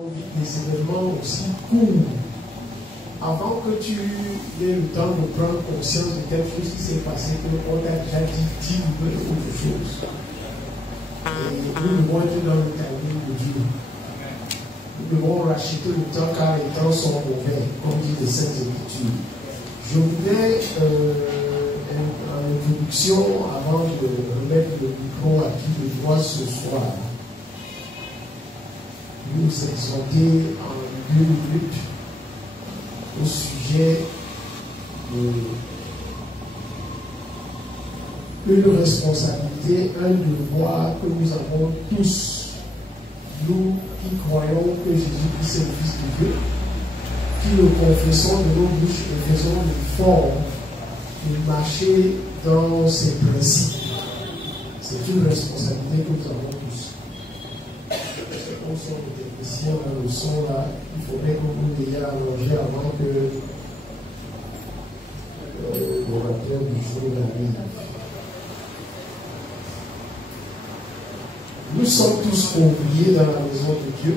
Des événements aussi courts. Avant que tu aies le temps de prendre conscience de quelque chose qui s'est passé, on t'a déjà dit 10 minutes autre chose. Et nous devons être dans le timing de Dieu. Nous devons racheter le temps car les temps sont mauvais, comme dit les Saintes Écritures. Je voudrais, en introduction, avant de remettre le micro à qui le droit ce soir, nous exhorter en 2 minutes au sujet d'une responsabilité, un devoir que nous avons tous, nous qui croyons que Jésus-Christ est le Fils de Dieu, qui le confessons de nos bouches et faisons l'effort de marcher dans ses principes. C'est une responsabilité que nous avons tous. On sort des techniciens dans le son là, il faudrait que vous l'ayez allongé avant que l'orateur du jour arrive. Nous sommes tous ouvriers dans la maison de Dieu.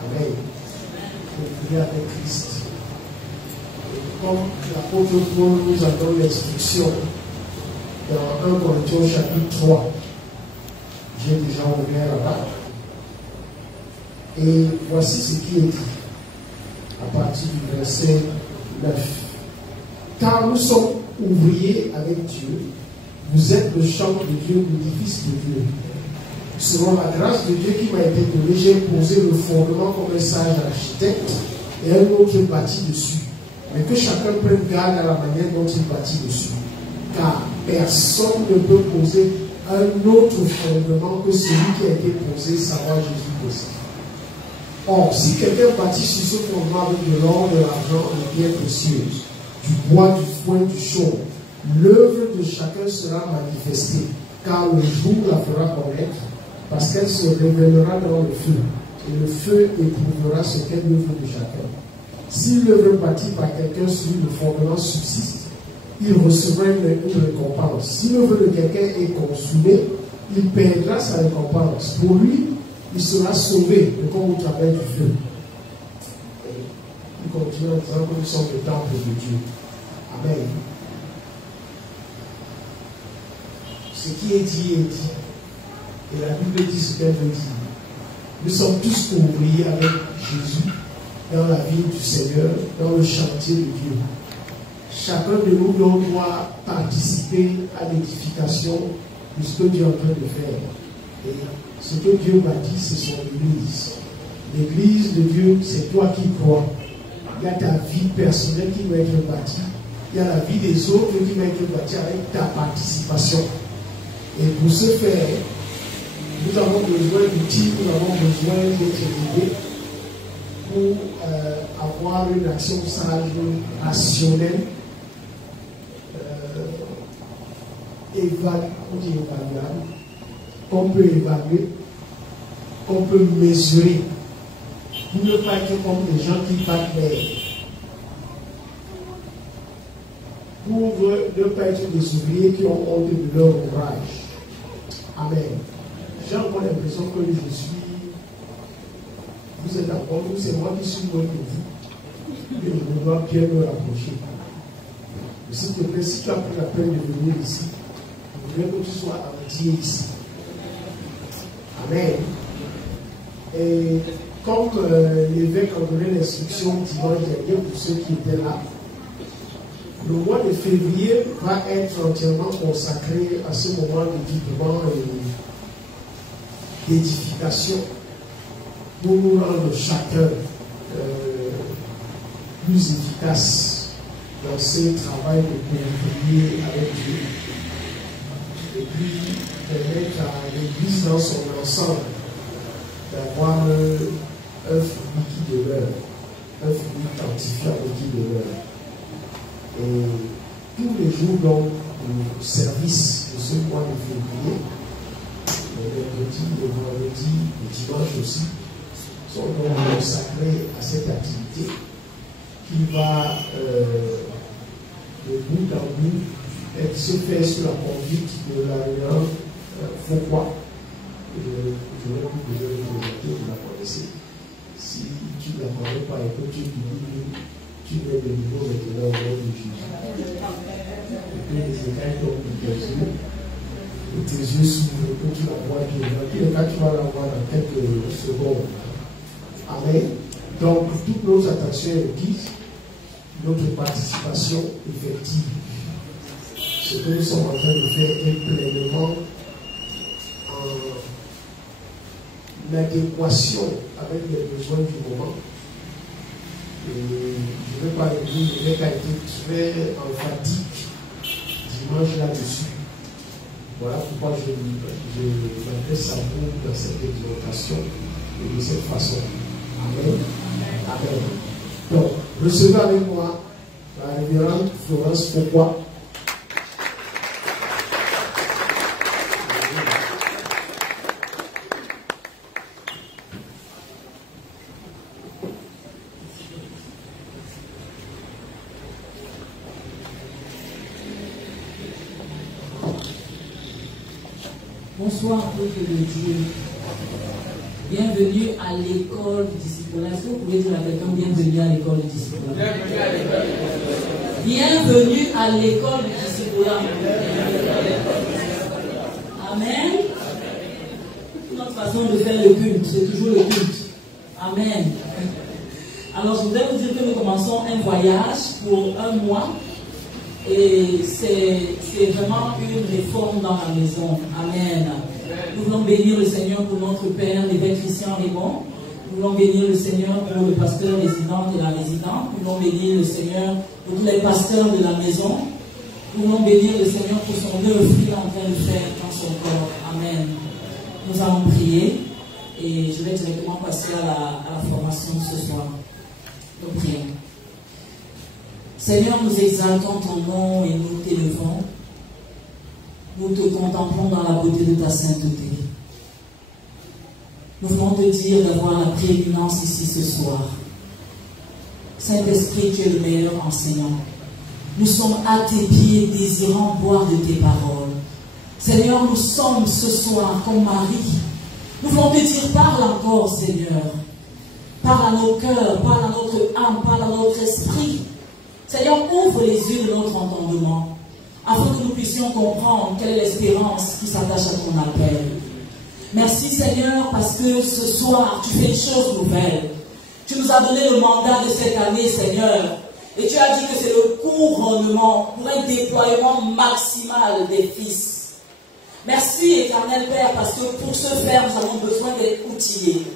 Amen. Ouvriers avec Christ. Et comme l'apôtre Paul nous a donné l'instruction dans 1 Corinthiens chapitre 3, j'ai déjà ouvert là-bas. Et voici ce qui est dit à partir du verset 9. Car nous sommes ouvriers avec Dieu, vous êtes le champ de Dieu, l'édifice de Dieu. Selon la grâce de Dieu qui m'a été donnée, j'ai posé le fondement comme un sage architecte et un autre bâti dessus. Mais que chacun prenne garde à la manière dont il bâtit dessus. Car personne ne peut poser un autre fondement que celui qui a été posé, savoir Jésus-Christ. Or, si quelqu'un bâtit sur ce fondement avec de l'or, de l'argent, des pierres précieuses, du bois, du foin, du chaume, l'œuvre de chacun sera manifestée, car le jour la fera connaître, parce qu'elle se révélera dans le feu, et le feu éprouvera ce qu'est l'œuvre de chacun. Si l'œuvre bâtie par quelqu'un sur le fondement subsiste, il recevra une récompense. Si l'œuvre de quelqu'un est consumée, il perdra sa récompense. Pour lui, il sera sauvé, comme au travers du feu. Il continue en disant que nous sommes le temple de Dieu. Amen. Ce qui est dit est dit. Et la Bible dit ce qu'elle veut dire. Nous sommes tous ouvriers avec Jésus dans la vie du Seigneur, dans le chantier de Dieu. Chacun de nous doit participer à l'édification de ce que Dieu est en train de faire. Et ce que Dieu bâtit, c'est son Église. L'Église de Dieu, c'est toi qui crois. Il y a ta vie personnelle qui doit être bâtie. Il y a la vie des autres qui doit être bâtie avec ta participation. Et pour ce faire, nous avons besoin d'outils, nous avons besoin d'être aidés pour avoir une action sage, rationnelle, évaluable, qu'on peut évaluer, qu'on peut mesurer, pour ne pas être comme des gens qui battent l'air, pour ne pas être des ouvriers qui ont honte de leur ouvrage. Amen. J'ai encore l'impression que je suis, vous êtes d'accord, c'est moi qui suis loin de vous, et je dois bien me rapprocher. S'il te plaît, si tu as pris la peine de venir ici, je voudrais que tu sois entier ici. Amen. Et comme l'évêque a donné l'instruction dimanche dernier pour ceux qui étaient là, le mois de février va être entièrement consacré à ce moment d'équipement et d'édification pour nous rendre chacun plus efficace dans ce travail de prier avec Dieu. Et puis permettre à l'Église dans son ensemble d'avoir un fruit qui demeure, un fruit quantifiable qui demeure. Et tous les jours donc du service de ce mois de février, le mercredi, le vendredi, le dimanche aussi, sont donc consacrés à cette activité qui va de bout en bout se faire sous la conduite de la réunion Fauquois. Je vais vous présenter de la connaissance. pas et que tu dis, tu mets le niveau maintenant au nom de Jésus. Et que les écailles tombent de tes yeux, et tes yeux s'ouvrent, que tu la vois bien. Dans tous les cas, tu vas la voir dans quelques secondes. Amen. Donc, toutes nos attentions disent notre participation effective. Ce que nous sommes en train de faire est pleinement en adéquation avec les besoins du moment. Et je ne vais pas le dire, le mec a été très emphatique dimanche là-dessus. Voilà pourquoi je m'adresse à vous dans cette exhortation et de cette façon. Amen. Amen. Donc, recevez avec moi la révérende Florence Pourquoi. Bonsoir, peuple de Dieu. Bienvenue à l'école du discipulat. Est-ce que vous pouvez dire à quelqu'un bienvenue à l'école du discipulat? Bienvenue à l'école du discipulat. Amen. Notre façon de faire le culte, c'est toujours le culte. Amen. Alors, je voudrais vous dire que nous commençons un voyage pour 1 mois. Et c'est vraiment une réforme dans la maison. Amen. Nous voulons bénir le Seigneur pour notre Père, l'évêque Christian Raymond. Nous voulons bénir le Seigneur pour le pasteur résident et la résidente. Nous voulons bénir le Seigneur pour tous les pasteurs de la maison. Nous voulons bénir le Seigneur pour son œuvre qu'il est en train de faire dans son corps. Amen. Nous allons prier et je vais directement passer à la formation ce soir. Nous prions. Seigneur, nous exaltons ton nom et nous t'élevons. Nous te contemplons dans la beauté de ta sainteté. Nous voulons te dire d'avoir la prééminence ici ce soir. Saint-Esprit, tu es le meilleur enseignant. Nous sommes à tes pieds désirant boire de tes paroles. Seigneur, nous sommes ce soir comme Marie. Nous voulons te dire, parle encore, Seigneur. Parle à nos cœurs, parle à notre âme, parle à notre esprit. Seigneur, ouvre les yeux de notre entendement, afin que nous puissions comprendre quelle est l'espérance qui s'attache à ton appel. Merci Seigneur, parce que ce soir, tu fais une chose nouvelle. Tu nous as donné le mandat de cette année, Seigneur, et tu as dit que c'est le couronnement pour un déploiement maximal des fils. Merci, Éternel Père, parce que pour ce faire, nous avons besoin d'être outillés.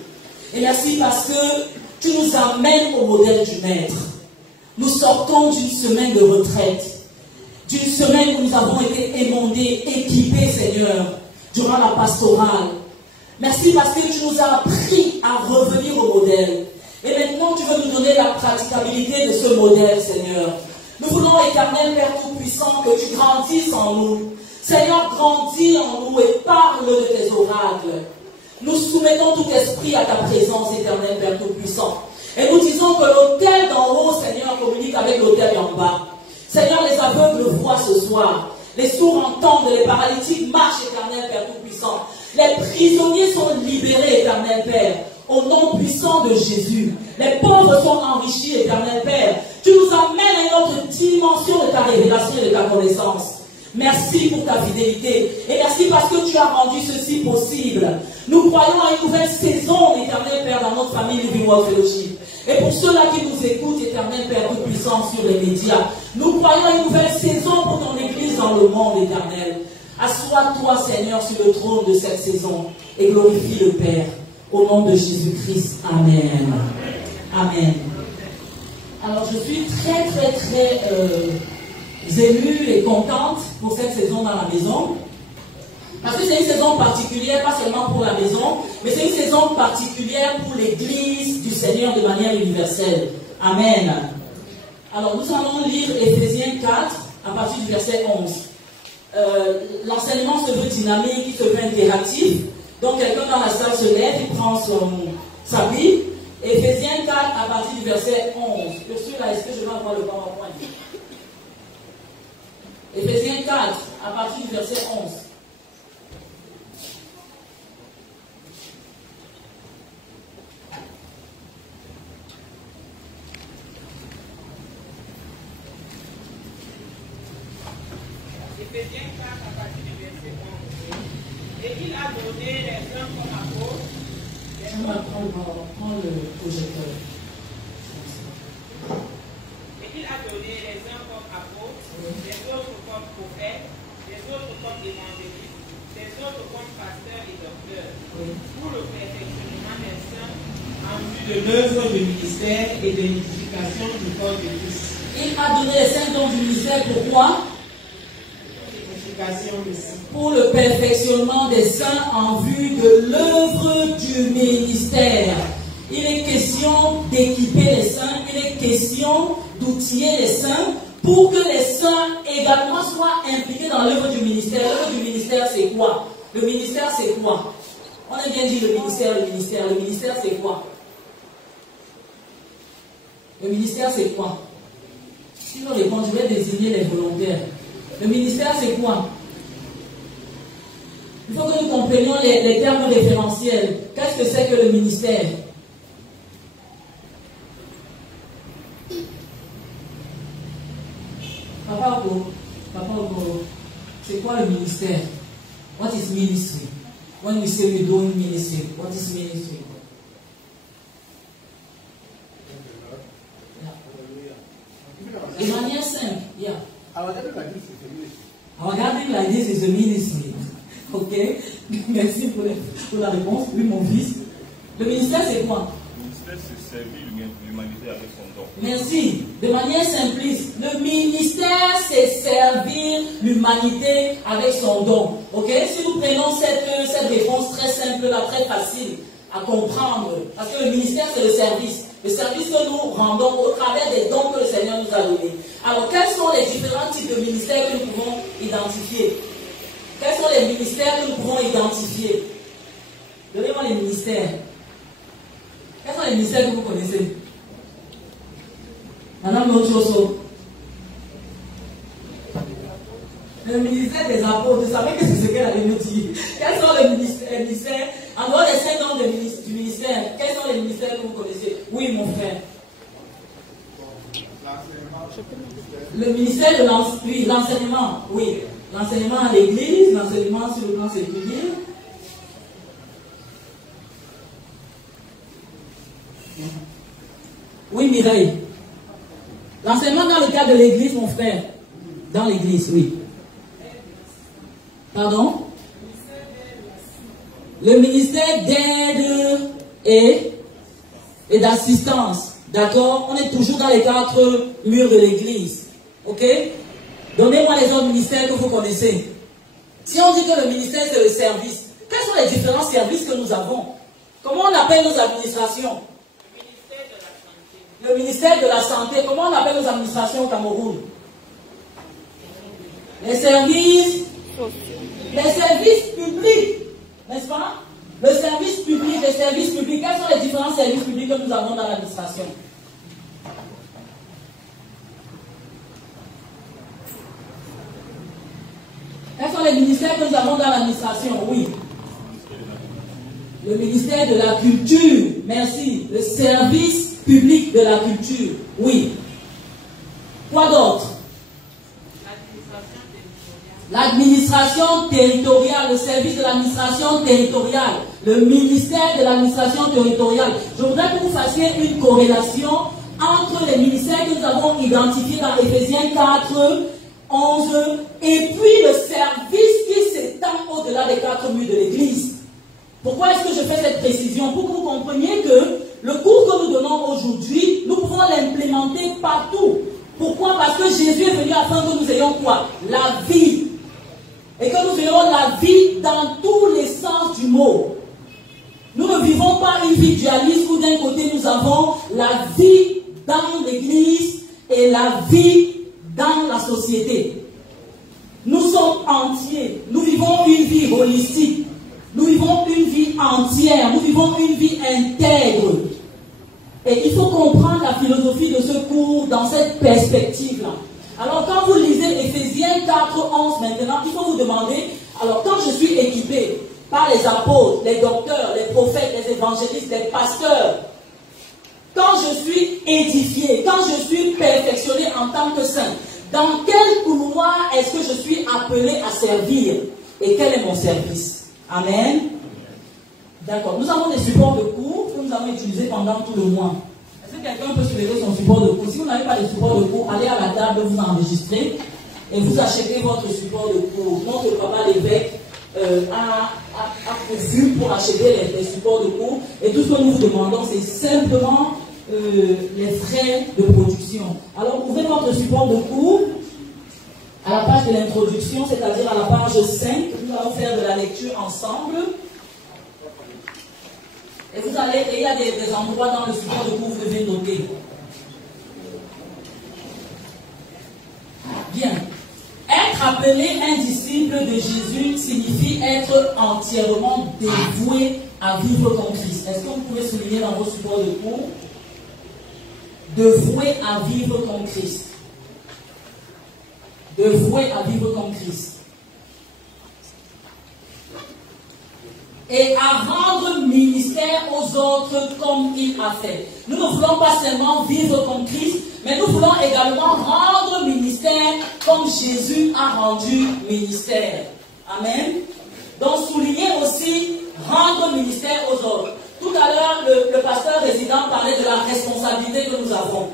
Et merci parce que tu nous amènes au modèle du Maître. Nous sortons d'une semaine de retraite, d'une semaine où nous avons été émondés, équipés, Seigneur, durant la pastorale. Merci parce que tu nous as appris à revenir au modèle. Et maintenant, tu veux nous donner la praticabilité de ce modèle, Seigneur. Nous voulons, Éternel Père Tout-Puissant, que tu grandisses en nous. Seigneur, grandis en nous et parle de tes oracles. Nous soumettons tout esprit à ta présence, Éternel Père Tout-Puissant. Et nous disons que l'autel d'en haut, Seigneur, communique avec l'autel d'en bas. Seigneur, les aveugles voient ce soir. Les sourds entendent, les paralytiques marchent, Éternel Père Tout-Puissant. Les prisonniers sont libérés, Éternel Père, au nom puissant de Jésus. Les pauvres sont enrichis, Éternel Père. Tu nous amènes à une autre dimension de ta révélation et de ta connaissance. Merci pour ta fidélité. Et merci parce que tu as rendu ceci possible. Nous croyons à une nouvelle saison, Éternel Père, dans notre famille Living World Fellowship. Et pour ceux-là qui nous écoutent, Éternel Père Tout-Puissant, sur les médias, nous croyons à une nouvelle saison pour ton Église dans le monde, Éternel. Assois-toi, Seigneur, sur le trône de cette saison et glorifie le Père. Au nom de Jésus-Christ. Amen. Amen. Alors, je suis très émue et contente pour cette saison dans la maison. Parce que c'est une saison particulière, pas seulement pour la maison, mais c'est une saison particulière pour l'Église du Seigneur de manière universelle. Amen. Alors, nous allons lire Éphésiens 4 à partir du verset 11. L'enseignement se veut dynamique, il se veut interactif. Donc, quelqu'un dans la salle se lève, il prend sa Bible. Éphésiens 4 à partir du verset 11. Ursula, est-ce que je vais avoir le PowerPoint? Éphésiens 4 à partir du verset 11. Éphésiens 4 à partir du verset 11. Et il a donné les uns comme apôtres. On va prendre le projecteur. Et il a donné les uns comme apôtres, les autres comme prophètes, les autres comme évangélistes, les autres comme pasteurs et docteurs, pour le perfectionnement des saints en vue de l'œuvre du ministère et de l'édification du corps de Christ. Il a donné les 5 dons du ministère, pourquoi? Pour le perfectionnement des saints en vue de l'œuvre du ministère. Il est question d'équiper les saints, il est question d'outiller les saints pour que les saints également soient impliqués dans l'œuvre du ministère. L'œuvre du ministère, c'est quoi? Le ministère, c'est quoi? On a bien dit le ministère, le ministère. Le ministère, c'est quoi? Le ministère, c'est quoi? Si nous répondons, je vais désigner les volontaires. Le ministère, c'est quoi? Il faut que nous comprenions les termes référentiels. Qu'est-ce que c'est que le ministère? Papa Okoro, c'est quoi le ministère? What is ministry? When we say we're doing ministry, what is ministry? De manière simple, yeah. Our gathering like this is a ministry. Our gathering like this is a ministry. Ok? Merci pour la réponse. Oui, mon fils. Le ministère, c'est quoi? Le ministère, c'est servir l'humanité avec son don. Merci. De manière simpliste, le ministère, c'est servir l'humanité avec son don. Ok? Si nous prenons cette réponse très simple, là, très facile à comprendre, parce que le ministère, c'est le service. Le service que nous rendons au travers des dons que le Seigneur nous a donnés. Alors, quels sont les différents types de ministères que nous pouvons identifier? Quels sont les ministères que nous pouvons identifier? Donnez-moi les ministères. Quels sont les ministères que vous connaissez? Madame Nochoso. Le ministère des apôtres, vous savez que c'est ce qu'elle avait nous dit. Quels sont les ministères? En dehors des 5 ans du ministère, quels sont les ministères que vous connaissez? Oui, mon frère. Le ministère de l'enseignement, oui. L'enseignement à l'église, l'enseignement sur le plan séculier. Oui, Mireille. L'enseignement dans le cadre de l'église, mon frère. Dans l'église, oui. Pardon? Le ministère d'aide et d'assistance. D'accord? On est toujours dans les 4 murs de l'église. Ok? Donnez-moi les autres ministères que vous connaissez. Si on dit que le ministère c'est le service, quels sont les différents services que nous avons? Comment on appelle nos administrations? Le ministère de la santé. Comment on appelle nos administrations au Cameroun? Les services publics. N'est-ce pas? Le service public, les services publics. Quels sont les différents services publics que nous avons dans l'administration? Quels sont les ministères que nous avons dans l'administration? Oui. Le ministère de la culture. Merci. Le service public de la culture. Oui. Quoi d'autre? L'administration territoriale, le service de l'administration territoriale, le ministère de l'administration territoriale. Je voudrais que vous fassiez une corrélation entre les ministères que nous avons identifiés dans Éphésiens 4, 11, et puis le service qui s'étend au-delà des 4 murs de l'Église. Pourquoi est-ce que je fais cette précision? Pour que vous compreniez que le cours que nous donnons aujourd'hui, nous pouvons l'implémenter partout. Pourquoi? Parce que Jésus est venu afin que nous ayons quoi? La vie. Et que nous ayons la vie dans tous les sens du mot. Nous ne vivons pas une vie dualiste où d'un côté nous avons la vie dans l'église et la vie dans la société. Nous sommes entiers. Nous vivons une vie holistique. Nous vivons une vie entière. Nous vivons une vie intègre. Et il faut comprendre la philosophie de ce cours dans cette perspective-là. Alors quand vous lisez Éphésiens 4, 11 maintenant, il faut vous demander, alors quand je suis équipé par les apôtres, les docteurs, les prophètes, les évangélistes, les pasteurs, quand je suis édifié, quand je suis perfectionné en tant que saint, Dans quel couloir est-ce que je suis appelé à servir? Et quel est mon service? Amen. D'accord. Nous avons des supports de cours que nous avons utilisés pendant tout le mois. Est-ce que quelqu'un peut soulever son support de cours? Si vous n'avez pas de support de cours, allez à la table, vous enregistrez et vous achetez votre support de cours. Notre papa l'évêque a pourvu pour acheter les supports de cours. Et tout ce que nous vous demandons, c'est simplement les frais de production. Alors, ouvrez votre support de cours à la page de l'introduction, c'est-à-dire à la page 5. Nous allons faire de la lecture ensemble. Et vous allez, et il y a des endroits dans le support de cours que vous devez noter. Bien. Être appelé un disciple de Jésus signifie être entièrement dévoué à vivre comme Christ. Est-ce que vous pouvez souligner dans vos supports de cours? Dévoué à vivre comme Christ. Dévoué à vivre comme Christ. Et à rendre ministère aux autres comme il a fait. Nous ne voulons pas seulement vivre comme Christ, mais nous voulons également rendre ministère comme Jésus a rendu ministère. Amen. Donc souligner aussi rendre ministère aux autres. Tout à l'heure, le pasteur résident parlait de la responsabilité que nous avons.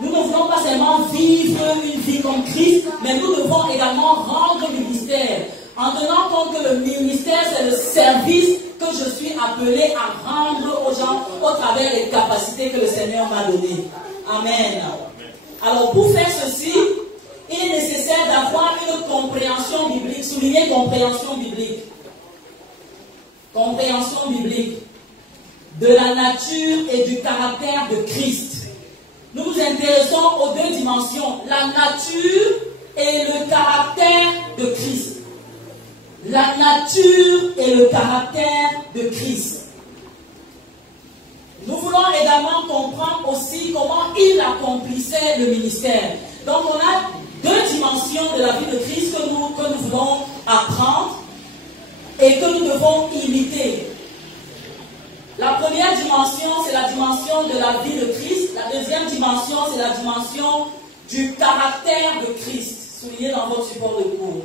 Nous ne voulons pas seulement vivre une vie comme Christ, mais nous devons également rendre ministère. En tenant compte que le ministère, c'est le service que je suis appelé à rendre aux gens au travers des capacités que le Seigneur m'a données. Amen. Alors, pour faire ceci, il est nécessaire d'avoir une compréhension biblique. Soulignez compréhension biblique. Compréhension biblique de la nature et du caractère de Christ. Nous nous intéressons aux deux dimensions, la nature et le caractère de Christ. La nature et le caractère de Christ. Nous voulons également comprendre aussi comment il accomplissait le ministère. Donc on a deux dimensions de la vie de Christ que nous voulons apprendre et que nous devons imiter. La première dimension, c'est la dimension de la vie de Christ. La deuxième dimension, c'est la dimension du caractère de Christ. Soulignez dans votre support de cours.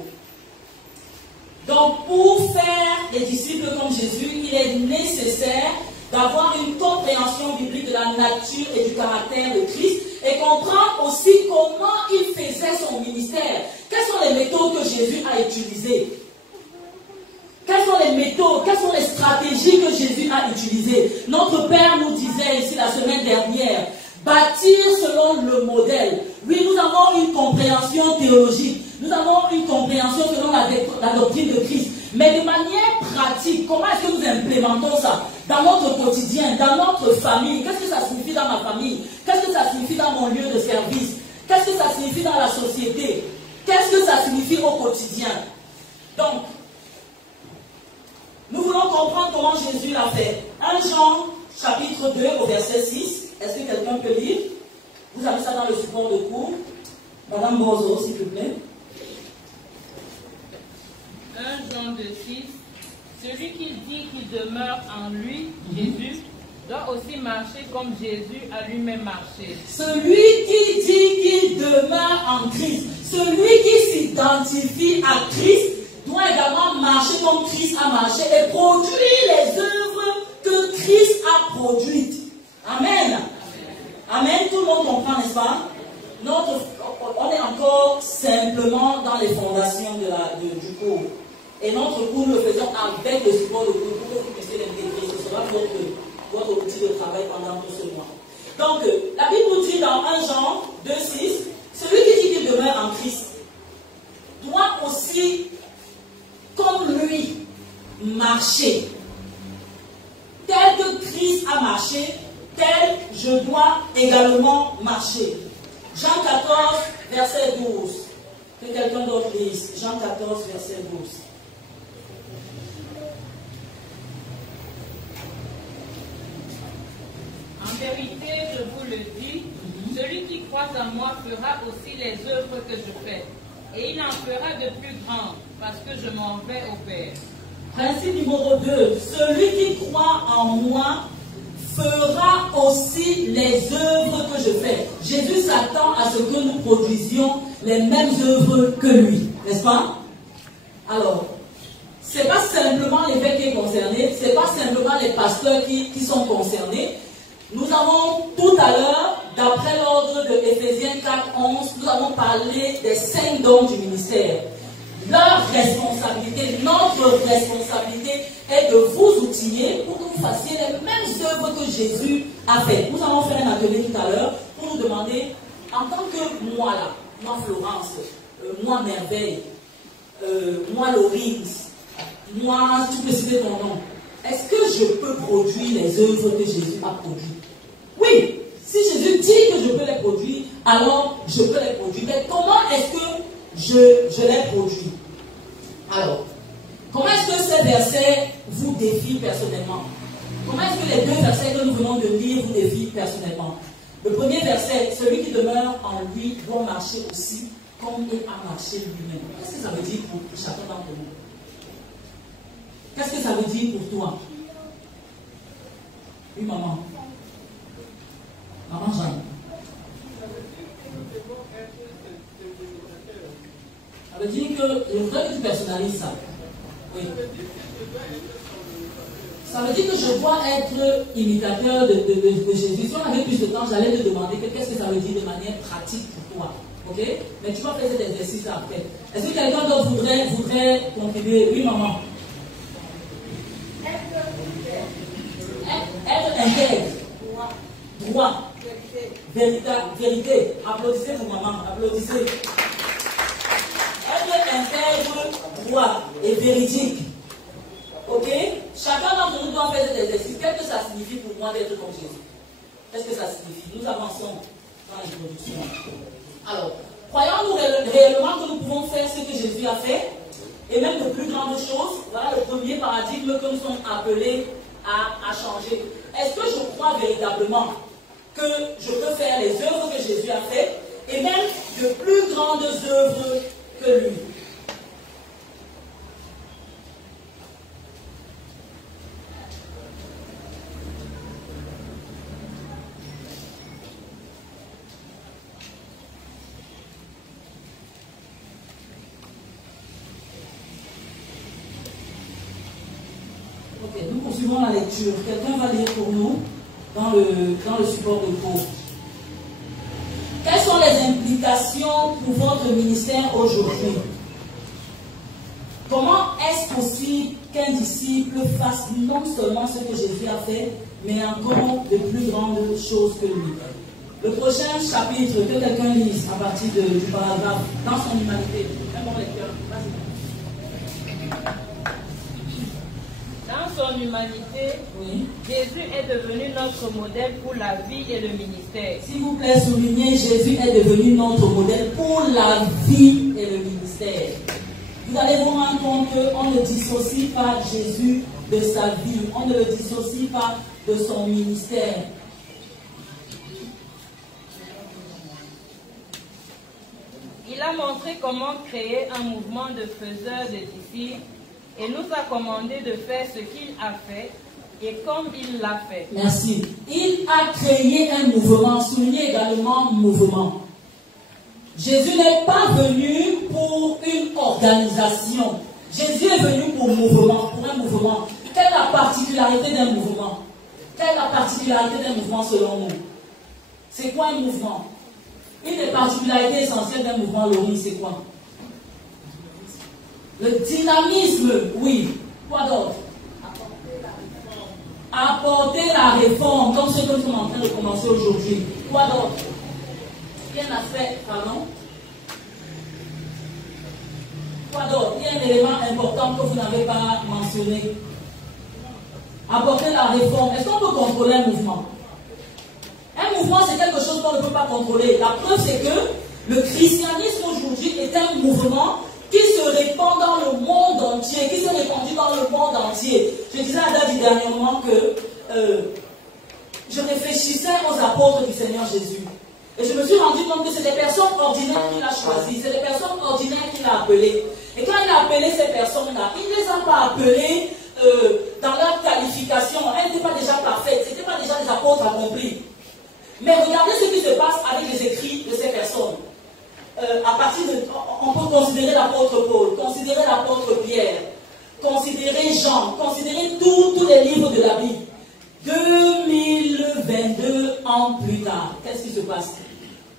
Donc, pour faire des disciples comme Jésus, il est nécessaire d'avoir une compréhension biblique de la nature et du caractère de Christ et comprendre aussi comment il faisait son ministère. Quelles sont les méthodes que Jésus a utilisées? Quelles sont les méthodes, quelles sont les stratégies que Jésus a utilisées? Notre Père nous disait ici la semaine dernière, bâtir selon le modèle. Oui, nous avons une compréhension théologique. Nous avons une compréhension selon la doctrine de Christ. Mais de manière pratique, comment est-ce que nous implémentons ça dans notre quotidien, dans notre famille? Qu'est-ce que ça signifie dans ma famille? Qu'est-ce que ça signifie dans mon lieu de service? Qu'est-ce que ça signifie dans la société? Qu'est-ce que ça signifie au quotidien? Donc, nous voulons comprendre comment Jésus l'a fait. 1 Jean, chapitre 2, au verset 6. Est-ce que quelqu'un peut lire? Vous avez ça dans le support de cours. Madame Bozo, s'il vous plaît. 1 Jean 2, 6. Celui qui dit qu'il demeure en lui, Jésus, doit aussi marcher comme Jésus a lui-même marché. Celui qui dit qu'il demeure en Christ, celui qui s'identifie à Christ, doit également marcher comme Christ a marché et produire les œuvres que Christ a produites. Amen. Amen. Tout le monde comprend, n'est-ce pas? On est encore simplement dans les fondations du cours. Et notre cours, nous le faisons avec le support de cours pour que vous puissiez l'intégrer. Ce sera votre outil de travail pendant tout ce mois. Donc, la Bible nous dit dans 1 Jean 2, 6, celui qui dit qu'il demeure en Christ doit aussi, comme lui, marcher. Tel que Christ a marché, tel je dois également marcher. Jean 14, verset 12. Que quelqu'un d'autre lise. Jean 14, verset 12. En vérité, je vous le dis, celui qui croit en moi fera aussi les œuvres que je fais. Et il en fera de plus grandes, parce que je m'en vais au Père. Principe numéro 2. Celui qui croit en moi fera aussi les œuvres que je fais. Jésus s'attend à ce que nous produisions les mêmes œuvres que lui, n'est-ce pas? Alors, ce n'est pas simplement l'évêque qui est concerné, ce n'est pas simplement les pasteurs qui sont concernés. Nous avons tout à l'heure, d'après l'ordre de Éphésiens 4:11, nous avons parlé des 5 dons du ministère. Leur responsabilité, notre responsabilité est de vous outiller pour que vous fassiez les mêmes œuvres que Jésus a fait. Nous allons faire un atelier tout à l'heure pour nous demander, en tant que moi là, moi Florence, moi Merveille, moi Laurine, moi, tu peux citer ton nom. Est-ce que je peux produire les œuvres que Jésus a produites? Oui, si Jésus dit que je peux les produire, alors je peux les produire. Mais comment est-ce que je les produis? Alors, comment est-ce que ces versets vous défient personnellement? Comment est-ce que les 2 versets que nous venons de lire vous défient personnellement? Le premier verset, celui qui demeure en lui doit marcher aussi comme il a marché lui-même. Qu'est-ce que ça veut dire pour chacun d'entre nous? Qu'est-ce que ça veut dire pour toi? Oui, maman. Maman Jeanne. Ça veut dire que je voudrais que tu personnalises ça. Oui. Ça veut dire que je dois être imitateur de Jésus. Si on avait plus de temps, j'allais te demander qu'est-ce que ça veut dire de manière pratique pour toi. Ok? Mais tu vas faire cet exercice après. Est-ce que quelqu'un d'autre voudrait contribuer? Oui, maman. Être intègre. Droit. Vérité. Applaudissez pour maman. Applaudissez. Être intègre, droit et véridique. Ok? Chacun d'entre nous doit faire cet exercice. Qu'est-ce que ça signifie pour moi d'être comme Jésus? Qu'est-ce que ça signifie? Nous avançons dans l'introduction. Alors, croyons-nous réellement que nous pouvons faire ce que Jésus a fait? Et même de plus grandes choses? Voilà le premier paradigme que nous sommes appelés à changer. Est-ce que je crois véritablement que je peux faire les œuvres que Jésus a fait et même de plus grandes œuvres que lui? Ok, nous poursuivons la lecture. Quelqu'un va lire pour nous dans le support de cours. Quelles sont les implications pour votre ministère aujourd'hui? Comment est-ce possible qu'un disciple fasse non seulement ce que Jésus a fait, mais encore de plus grandes choses que lui? Le prochain chapitre, que quelqu'un lise à partir du paragraphe, dans son humanité. Un bon lecteur, vas-y. Dans son humanité, Oui. Jésus est devenu notre modèle pour la vie et le ministère. S'il vous plaît, soulignez, Jésus est devenu notre modèle pour la vie et le ministère. Vous allez vous rendre compte qu'on ne dissocie pas Jésus de sa vie, on ne le dissocie pas de son ministère. Il a montré comment créer un mouvement de faiseurs de disciples et nous a commandé de faire ce qu'il a fait et comme il l'a fait. Merci. Il a créé un mouvement, soulignez également mouvement. Jésus n'est pas venu pour une organisation. Jésus est venu pour un mouvement. Quelle est la particularité d'un mouvement? Quelle est la particularité d'un mouvement selon nous? C'est quoi un mouvement? Une des particularités essentielles d'un mouvement, Laurie, c'est quoi? Le dynamisme, oui. Quoi d'autre? Apporter la réforme, comme ce que nous sommes en train de commencer aujourd'hui. Quoi d'autre? Il y a un aspect, pardon? Quoi d'autre? Il y a un élément important que vous n'avez pas mentionné. Apporter la réforme. Est-ce qu'on peut contrôler un mouvement? Un mouvement, c'est quelque chose qu'on ne peut pas contrôler. La preuve, c'est que le christianisme aujourd'hui est un mouvement qui se répand dans le monde entier, qui s'est répandu dans le monde entier. Je disais à David dernièrement que je réfléchissais aux apôtres du Seigneur Jésus. Et je me suis rendu compte que c'est des personnes ordinaires qu'il a choisies, c'est des personnes ordinaires qu'il a appelées. Et quand il a appelé ces personnes-là, il ne les a pas appelées dans leur qualification. Elles n'étaient pas déjà parfaites, ce n'étaient pas déjà des des apôtres accomplis. Mais regardez ce qui se passe avec les écrits de ces personnes. On peut considérer l'apôtre Paul, considérer l'apôtre Pierre, considérer Jean, considérer tous les livres de la Bible. 2022 ans plus tard, qu'est-ce qui se passe?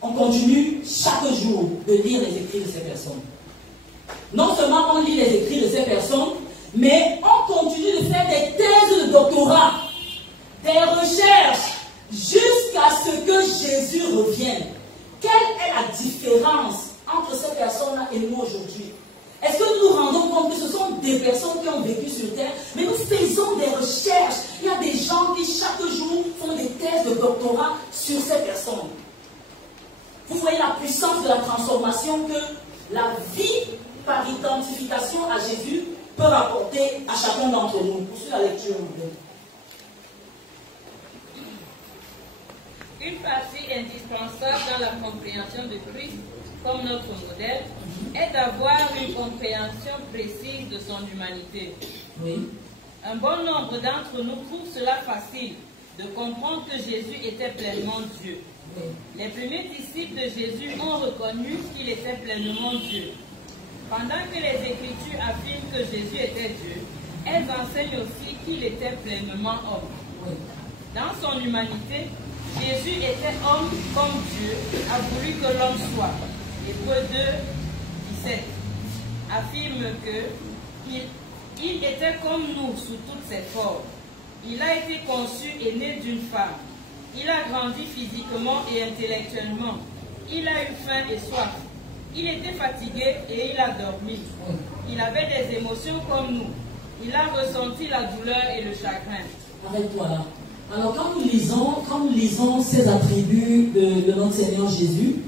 On continue chaque jour de lire les écrits de ces personnes. Non seulement on lit les écrits de ces personnes, mais on continue de faire des thèses de doctorat, des recherches, jusqu'à ce que Jésus revienne. Quelle est la différence entre ces personnes-là et nous aujourd'hui? Est-ce que nous nous rendons compte que ce sont des personnes qui ont vécu sur terre, mais nous faisons des recherches? Il y a des gens qui chaque jour font des thèses de doctorat sur ces personnes. Vous voyez la puissance de la transformation que la vie par identification à Jésus peut rapporter à chacun d'entre nous. Poursuivez la lecture. Une partie indispensable dans la compréhension de Christ comme notre modèle est d'avoir une compréhension précise de son humanité. Oui. Un bon nombre d'entre nous trouvent cela facile de comprendre que Jésus était pleinement Dieu. Oui. Les premiers disciples de Jésus ont reconnu qu'il était pleinement Dieu. Pendant que les Écritures affirment que Jésus était Dieu, elles enseignent aussi qu'il était pleinement homme. Oui. Dans son humanité, Jésus était homme comme Dieu a voulu que l'homme soit. Hébreux 2, 17 affirme qu'il était comme nous sous toutes ses formes. Il a été conçu et né d'une femme. Il a grandi physiquement et intellectuellement. Il a eu faim et soif. Il était fatigué et il a dormi. Il avait des émotions comme nous. Il a ressenti la douleur et le chagrin. Arrête-toi là. Alors quand nous lisons ces attributs de notre Seigneur Jésus,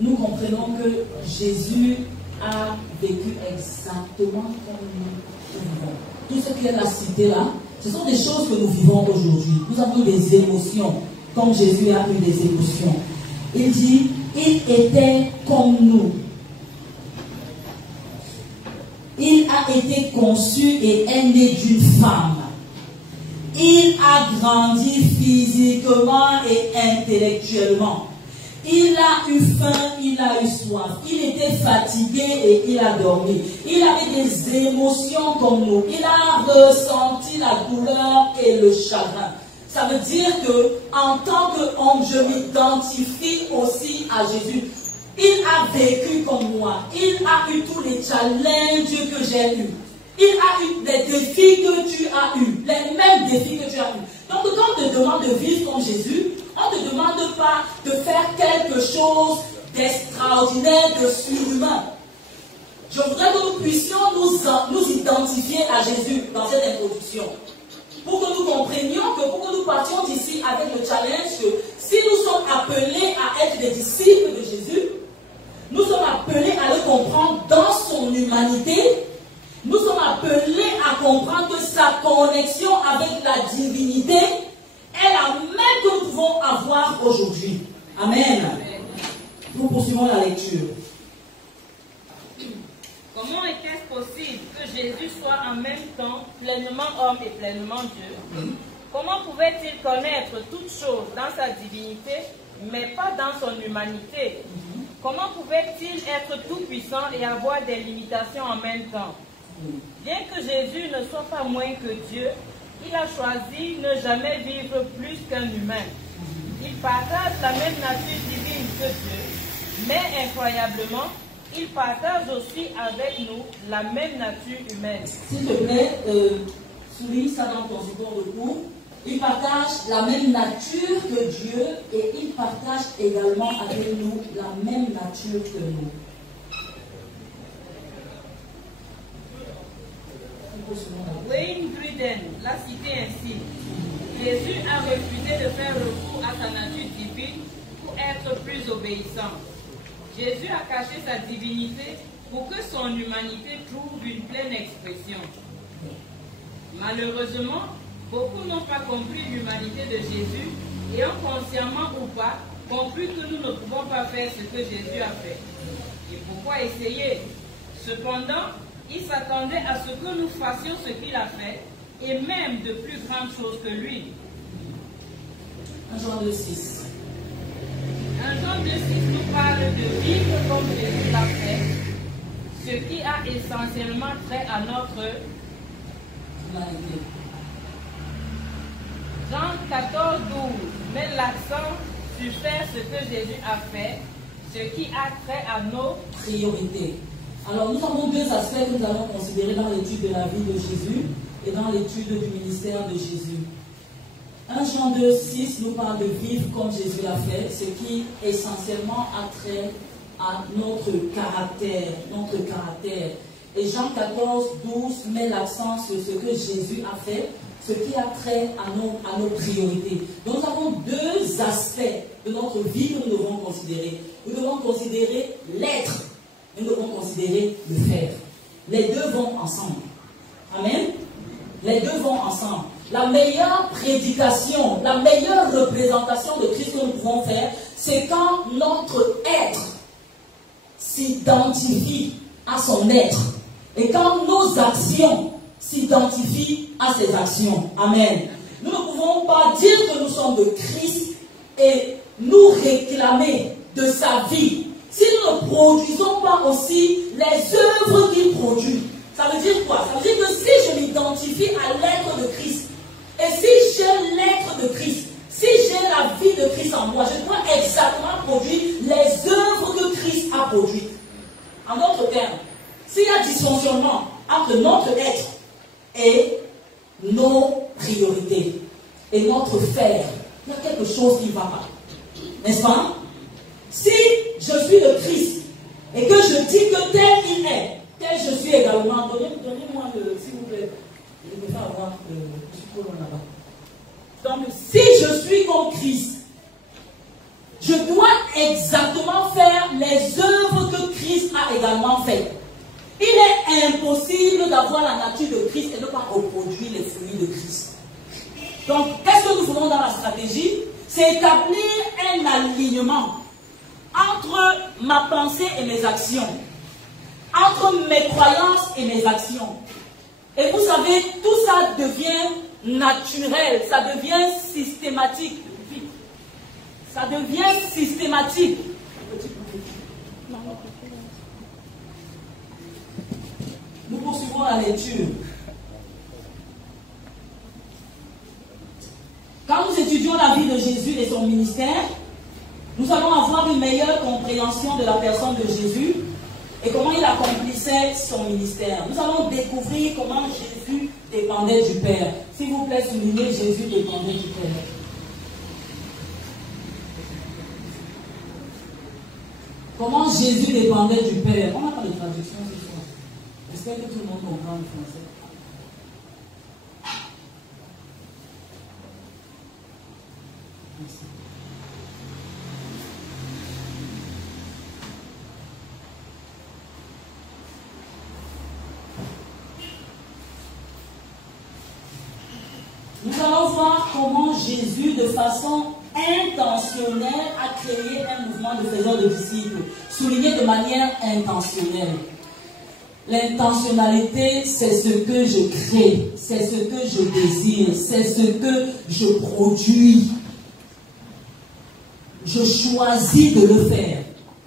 nous comprenons que Jésus a vécu exactement comme nous vivons. Tout ce qu'elle a cité là, ce sont des choses que nous vivons aujourd'hui. Nous avons des émotions, comme Jésus a eu des émotions. Il dit, il était comme nous. Il a été conçu et est né d'une femme. Il a grandi physiquement et intellectuellement. Il a eu faim, il a eu soif. Il était fatigué et il a dormi. Il avait des émotions comme nous. Il a ressenti la douleur et le chagrin. Ça veut dire que, en tant qu'homme, je m'identifie aussi à Jésus. Il a vécu comme moi. Il a eu tous les challenges que j'ai eus. Il a eu les défis que tu as eus, les mêmes défis que tu as eus. Donc quand on te demande de vivre comme Jésus, on ne te demande pas de faire quelque chose d'extraordinaire, de surhumain. Je voudrais que nous puissions nous identifier à Jésus dans cette introduction. Pour que nous comprenions que pour que nous partions d'ici avec le challenge que si nous sommes appelés à être des disciples de Jésus, nous sommes appelés à le comprendre dans son humanité. Nous sommes appelés à comprendre que sa connexion avec la divinité est la même que nous pouvons avoir aujourd'hui. Amen. Nous poursuivons la lecture. Comment était-ce possible que Jésus soit en même temps pleinement homme et pleinement Dieu? Comment pouvait-il connaître toutes choses dans sa divinité, mais pas dans son humanité? Comment pouvait-il être tout-puissant et avoir des limitations en même temps? Bien que Jésus ne soit pas moins que Dieu, il a choisi ne jamais vivre plus qu'un humain. Il partage la même nature divine que Dieu, mais incroyablement, il partage aussi avec nous la même nature humaine. S'il te plaît, souligne ça dans ton support de cours. Il partage la même nature que Dieu et il partage également avec nous la même nature que nous. Wayne Gruden l'a cité ainsi. Jésus a refusé de faire recours à sa nature divine pour être plus obéissant. Jésus a caché sa divinité pour que son humanité trouve une pleine expression. Malheureusement, beaucoup n'ont pas compris l'humanité de Jésus et ont consciemment ou pas compris que nous ne pouvons pas faire ce que Jésus a fait. Et pourquoi essayer? Cependant, il s'attendait à ce que nous fassions ce qu'il a fait, et même de plus grandes choses que lui. 1 Jean 2,6. 1 Jean 2,6 nous parle de vivre comme Jésus l'a fait, ce qui a essentiellement trait à notre Humanité. Jean 14, 12 met l'accent sur faire ce que Jésus a fait, ce qui a trait à nos Priorité. Alors nous avons deux aspects que nous allons considérer dans l'étude de la vie de Jésus et dans l'étude du ministère de Jésus. 1 Jean 2,6 nous parle de vivre comme Jésus l'a fait, ce qui essentiellement a trait à notre caractère. Et Jean 14, 12 met l'accent sur ce que Jésus a fait, ce qui a trait à nos priorités. Donc nous avons deux aspects de notre vie que nous devons considérer. Nous devons considérer l'être, et nous devons considérer le faire. Les deux vont ensemble. Amen. Les deux vont ensemble. La meilleure prédication, la meilleure représentation de Christ que nous pouvons faire, c'est quand notre être s'identifie à son être. Et quand nos actions s'identifient à ses actions. Amen. Nous ne pouvons pas dire que nous sommes de Christ et nous réclamer de sa vie si nous ne produisons pas aussi les œuvres qu'il produit. Ça veut dire quoi? Ça veut dire que si je m'identifie à l'être de Christ, et si j'ai l'être de Christ, si j'ai la vie de Christ en moi, je dois exactement produire les œuvres que Christ a produites. En d'autres termes, s'il y a dysfonctionnement entre notre être et nos priorités et notre faire, il y a quelque chose qui ne va pas. N'est-ce pas? Si je suis le Christ et que je dis que tel il est, tel je suis également, donnez-moi s'il vous plaît, je vais faire avoir le psychologue là-bas. Donc, si je suis comme Christ, je dois exactement faire les œuvres que Christ a également faites. Il est impossible d'avoir la nature de Christ et de ne pas reproduire les fruits de Christ. Donc, qu'est-ce que nous faisons dans la stratégie? C'est établir un alignement entre ma pensée et mes actions, entre mes croyances et mes actions. Et vous savez, tout ça devient naturel, ça devient systématique. Ça devient systématique. Nous poursuivons la lecture. Quand nous étudions la vie de Jésus et son ministère, nous allons avoir une meilleure compréhension de la personne de Jésus et comment il accomplissait son ministère. Nous allons découvrir comment Jésus dépendait du Père. S'il vous plaît, soulignez, Jésus dépendait du Père. Comment Jésus dépendait du Père. On n'a pas de traduction ce soir. J'espère que tout le monde comprend le français. Merci. Nous allons voir comment Jésus, de façon intentionnelle, a créé un mouvement de faiseurs de disciples. Souligné de manière intentionnelle. L'intentionnalité, c'est ce que je crée, c'est ce que je désire, c'est ce que je produis. Je choisis de le faire.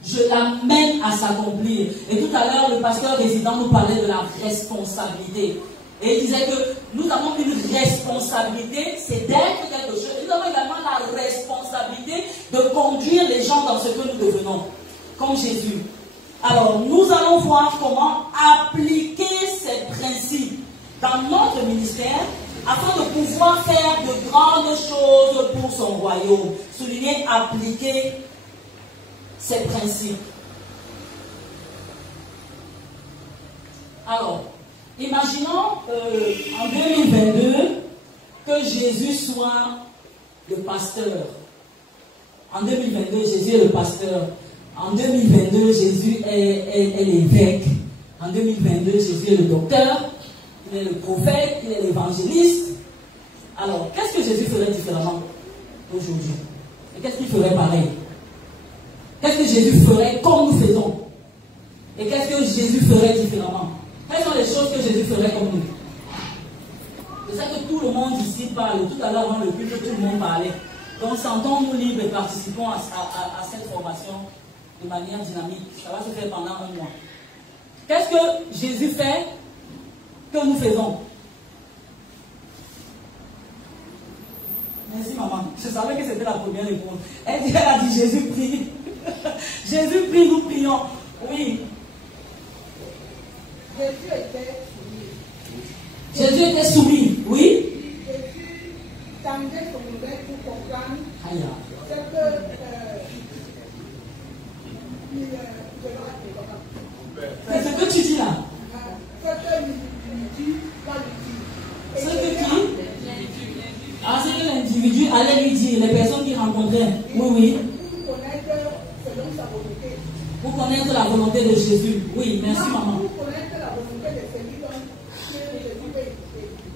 Je l'amène à s'accomplir. Et tout à l'heure, le pasteur résident nous parlait de la responsabilité. Et il disait que nous avons une responsabilité, c'est d'être quelque chose. Et nous avons également la responsabilité de conduire les gens dans ce que nous devenons, comme Jésus. Alors, nous allons voir comment appliquer ces principes dans notre ministère afin de pouvoir faire de grandes choses pour son royaume. Souligner, appliquer ces principes. Alors, imaginons en 2022 que Jésus soit le pasteur. En 2022, Jésus est le pasteur. En 2022, Jésus est l'évêque. En 2022, Jésus est le docteur. Il est le prophète, il est l'évangéliste. Alors, qu'est-ce que Jésus ferait différemment aujourd'hui? Et qu'est-ce qu'il ferait pareil? Qu'est-ce que Jésus ferait comme nous faisons? Et qu'est-ce que Jésus ferait différemment? Quelles sont les choses que Jésus ferait comme nous? Je sais que tout le monde ici parle. Tout à l'heure, avant le culte, tout le monde parlait. Donc, sentons-nous libres et participons à cette formation de manière dynamique. Ça va se faire pendant un mois. Qu'est-ce que Jésus fait que nous faisons? Merci maman. Je savais que c'était la première réponse. Elle a dit Jésus prie. Jésus prie, nous prions. Oui. Jésus était soumis. Jésus était soumis, oui. Jésus tendait son oreille pour comprendre Aïe. ce que C'est ce que tu dis là. ce que l'individu va lui dire. Ce que qui? Ah, c'est que l'individu allait lui dire, les personnes qu'il rencontrait. Oui, oui. Pour connaître selon sa volonté. Pour connaître la volonté de Jésus. Oui, merci maman. Pour connaître la volonté de celui que Jésus veut écouter.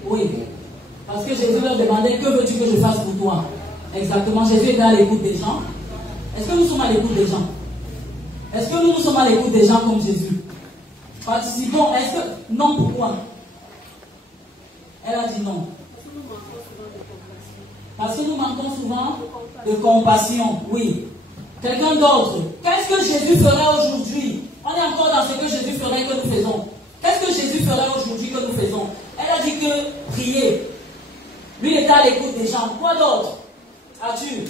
Oui. Parce que Jésus leur demandait, que veux-tu que je fasse pour toi? Exactement, Jésus était à l'écoute des gens. Est-ce que nous sommes à l'écoute des gens? Est-ce que nous sommes à l'écoute des gens comme Jésus? Participons. Est-ce que... Non, pourquoi? Elle a dit non. Parce que nous manquons souvent de compassion. Oui. Quelqu'un d'autre. Qu'est-ce que Jésus ferait aujourd'hui? On est encore dans ce que Jésus ferait que nous faisons. Qu'est-ce que Jésus ferait aujourd'hui que nous faisons? Elle a dit que prier. Lui, il était à l'écoute des gens. Quoi d'autre as-tu?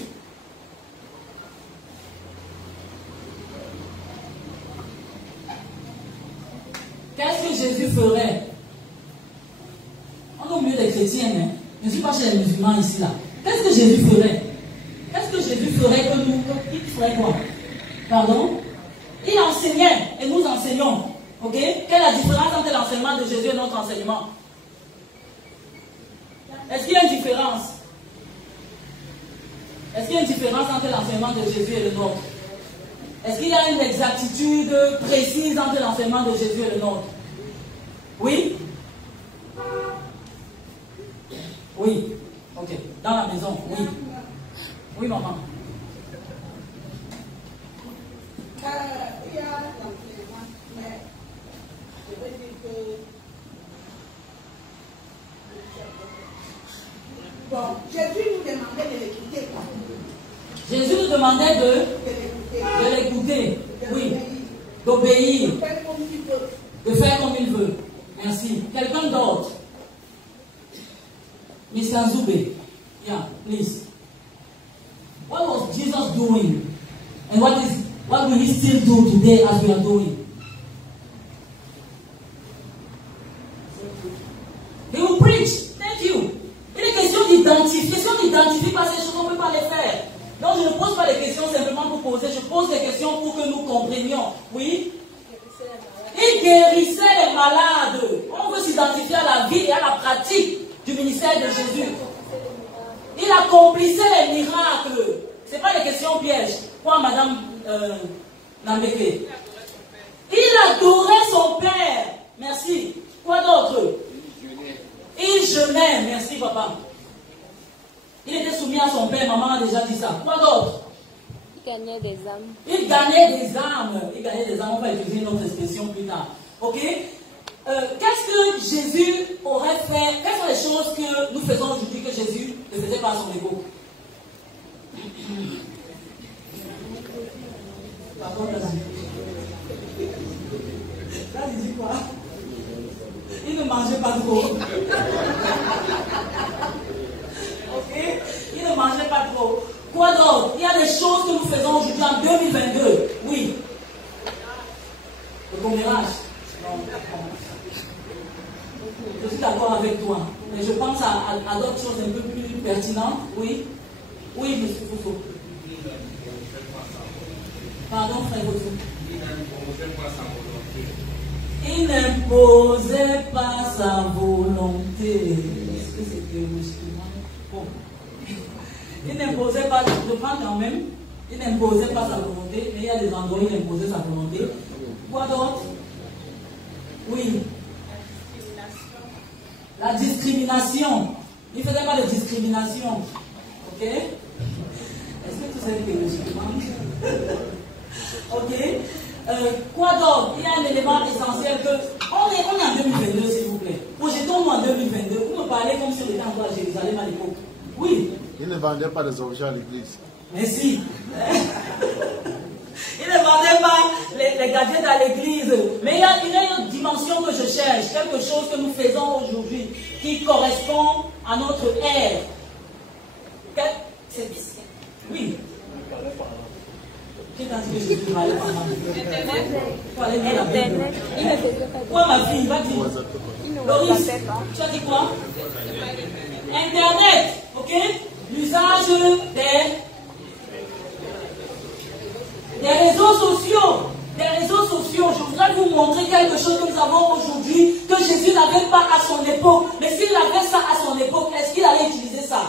Qu'est-ce que Jésus ferait? On est au milieu des chrétiens, hein? Je ne suis pas chez les musulmans ici, là. Qu'est-ce que Jésus ferait? Qu'est-ce que Jésus ferait que nous... Il ferait quoi? Pardon? Il enseignait et nous enseignons. Ok? Quelle est la différence entre l'enseignement de Jésus et notre enseignement? Est-ce qu'il y a une différence? Est-ce qu'il y a une différence entre l'enseignement de Jésus et le nôtre? Est-ce qu'il y a une exactitude précise entre l'enseignement de Jésus et le nôtre? Oui? Oui. Ok. Dans la maison, oui. Oui, maman. Il y a l'enseignement, mais je veux dire que... Bon, Jésus nous demandait de l'écouter. Jésus nous demandait de l'écouter. Oui. D'obéir. De faire comme il veut. De faire comme il veut. Merci. Quelqu'un d'autre? Mr. Zube. Yeah, please. What was Jesus doing? And what will he still do today as we are doing? He will preach. Thank you. Il est question d'identifier. Si on n'identifie pas ces choses, on ne peut pas les faire. Donc je ne pose pas des questions simplement pour poser. Je pose des questions pour que nous comprenions. Oui? Il guérissait les malades. On veut s'identifier à la vie et à la pratique du ministère de Jésus. Il accomplissait les miracles. Ce n'est pas des questions pièges. Quoi, madame Nambeke? Il adorait son père. Merci. Quoi d'autre? Il jeûnait. Merci, papa. Il était soumis à son père. Maman a déjà dit ça. Quoi d'autre? Il gagnait des âmes. Il gagnait des âmes. Il gagnait des âmes. On va utiliser une autre expression plus tard. Ok? Qu'est-ce que Jésus aurait fait? Quelles sont les choses que nous faisons aujourd'hui que Jésus ne faisait pas à son époque? Pardon, là, il dit quoi? Il ne mangeait pas trop. Ok? Il ne mangeait pas trop. Quoi d'autre? Il y a des choses que nous faisons aujourd'hui en 2022. Oui. Le commérage. Je suis d'accord avec toi. Mais je pense à d'autres choses un peu plus pertinentes. Oui. Oui, M. Foufou. Pardon, frère Foufou. Il n'imposait pas sa volonté. Est-ce que c'était musulman? Bon. Il n'imposait pas, je prends quand même, il n'imposait pas sa volonté, mais il y a des endroits où il imposait sa volonté. Quoi d'autre? Oui. La discrimination. Il ne faisait pas de discrimination. Ok? Est-ce que tu sais que je demande? Ok? Quoi d'autre? Il y a un élément essentiel que... On est en 2022, s'il vous plaît. Projetons-nous en 2022. Vous me parlez comme si on était encore à Jérusalem à l'époque. Oui. Il ne vendait pas des objets à l'église. Mais si. Il ne vendait pas les gadgets à l'église. Mais il y a une autre dimension que je cherche. Quelque chose que nous faisons aujourd'hui qui correspond à notre ère. Oui. Qui t'a dit que je suis parler par là? Internet. Il ne faisait pas. Quoi, ma fille? Va dire. Loris, tu as dit quoi? Internet. Ok? L'usage des réseaux sociaux. Des réseaux sociaux. Je voudrais vous montrer quelque chose que nous avons aujourd'hui, que Jésus n'avait pas à son époque. Mais s'il avait ça à son époque, est-ce qu'il allait utiliser ça?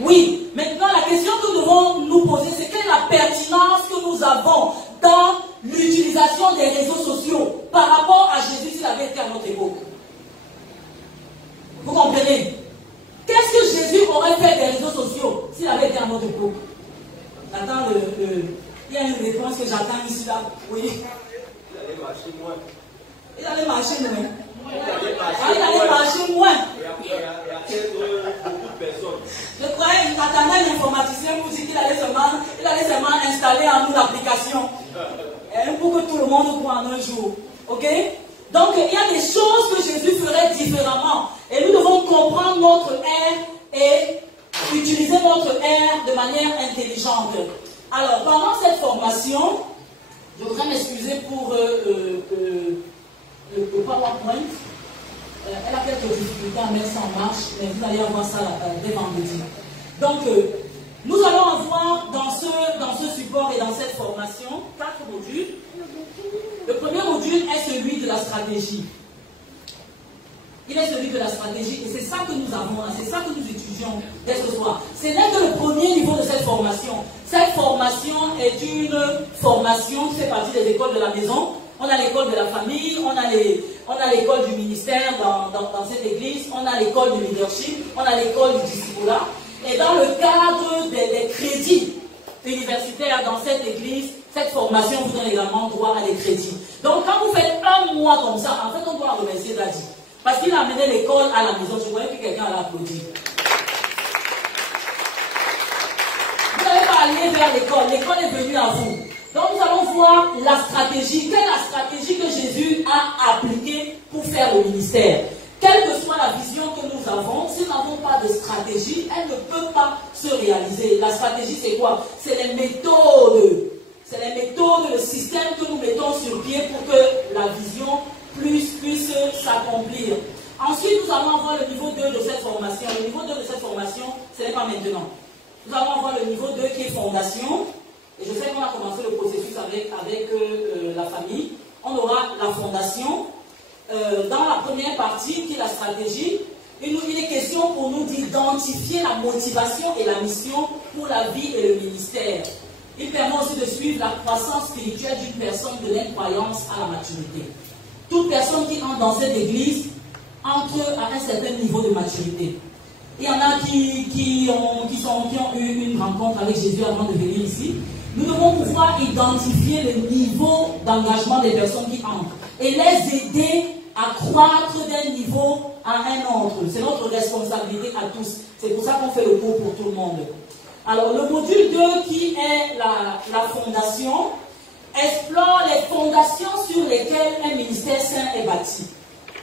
Oui. Maintenant, la question que nous devons nous poser, c'est quelle est la pertinence que nous avons dans l'utilisation des réseaux sociaux par rapport à Jésus s'il avait été à notre époque. Vous comprenez? Qu'est-ce que Jésus aurait fait des réseaux sociaux s'il avait été à notre époque? J'attends il y a une réponse que j'attends ici là. Oui. Il allait marcher moins. Il allait marcher moins. Il allait marcher moins. Il y a beaucoup de personnes. Je croyais, j'attendais un informaticien pour dire qu'il allait seulement installer en nous l'application. Pour que tout le monde croit en un jour. Ok? Donc il y a des choses que Jésus ferait différemment. Et nous devons comprendre notre ère et utiliser notre ère de manière intelligente. Alors, pendant cette formation, je voudrais m'excuser pour le PowerPoint. Elle a quelques difficultés à mettre ça en marche, mais vous allez avoir ça dès vendredi. Donc, nous allons avoir dans ce support et dans cette formation 4 modules. Le premier module est celui de la stratégie. Il est celui de la stratégie et c'est ça que nous avons, c'est ça que nous étudions dès ce soir. Ce n'est que le premier niveau de cette formation. Cette formation est une formation qui fait partie des écoles de la maison. On a l'école de la famille, on a l'école du ministère dans cette église, on a l'école du leadership, on a l'école du discipulat. Et dans le cadre des crédits universitaires dans cette église, cette formation vous donne également droit à des crédits. Donc quand vous faites un mois comme ça, en fait on doit remercier Daddy. Parce qu'il a amené l'école à la maison. Je voyais que quelqu'un allait applaudir. Vous n'avez pas allé vers l'école. L'école est venue à vous. Donc nous allons voir la stratégie. Quelle est la stratégie que Jésus a appliquée pour faire le ministère? Quelle que soit la vision que nous avons, si nous n'avons pas de stratégie, elle ne peut pas se réaliser. La stratégie, c'est quoi? C'est les méthodes. C'est les méthodes, le système que nous mettons sur pied pour que la vision puisse s'accomplir. Ensuite, nous allons avoir le niveau 2 de cette formation. Le niveau 2 de cette formation, ce n'est pas maintenant. Nous allons avoir le niveau 2 qui est fondation. Et je sais qu'on a commencé le processus avec la famille. On aura la fondation. Dans la première partie, qui est la stratégie, il est question pour nous d'identifier la motivation et la mission pour la vie et le ministère. Il permet aussi de suivre la croissance spirituelle d'une personne de l'incroyance à la maturité. Toute personne qui entre dans cette église entre à un certain niveau de maturité. Il y en a qui ont eu une rencontre avec Jésus avant de venir ici. Nous devons pouvoir identifier le niveau d'engagement des personnes qui entrent et les aider à croître d'un niveau à un autre. C'est notre responsabilité à tous. C'est pour ça qu'on fait le cours pour tout le monde. Alors, le module 2 qui est la fondation explore les fondations sur lesquelles un ministère saint est bâti.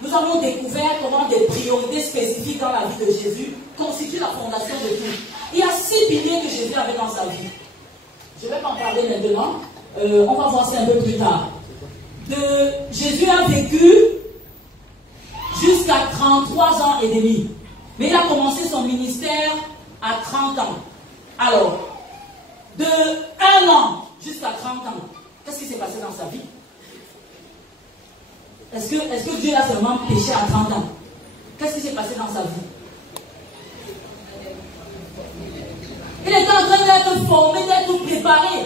Nous avons découvert comment des priorités spécifiques dans la vie de Jésus constituent la fondation de tout. Il y a 6 piliers que Jésus avait dans sa vie. Je ne vais pas en parler maintenant. On va voir ça un peu plus tard. Jésus a vécu jusqu'à 33 ans et demi. Mais il a commencé son ministère à 30 ans. Alors, de 1 an jusqu'à 30 ans, qu'est-ce qui s'est passé dans sa vie? Est-ce que Dieu a seulement péché à 30 ans? Qu'est-ce qui s'est passé dans sa vie? Il était en train d'être formé, d'être préparé.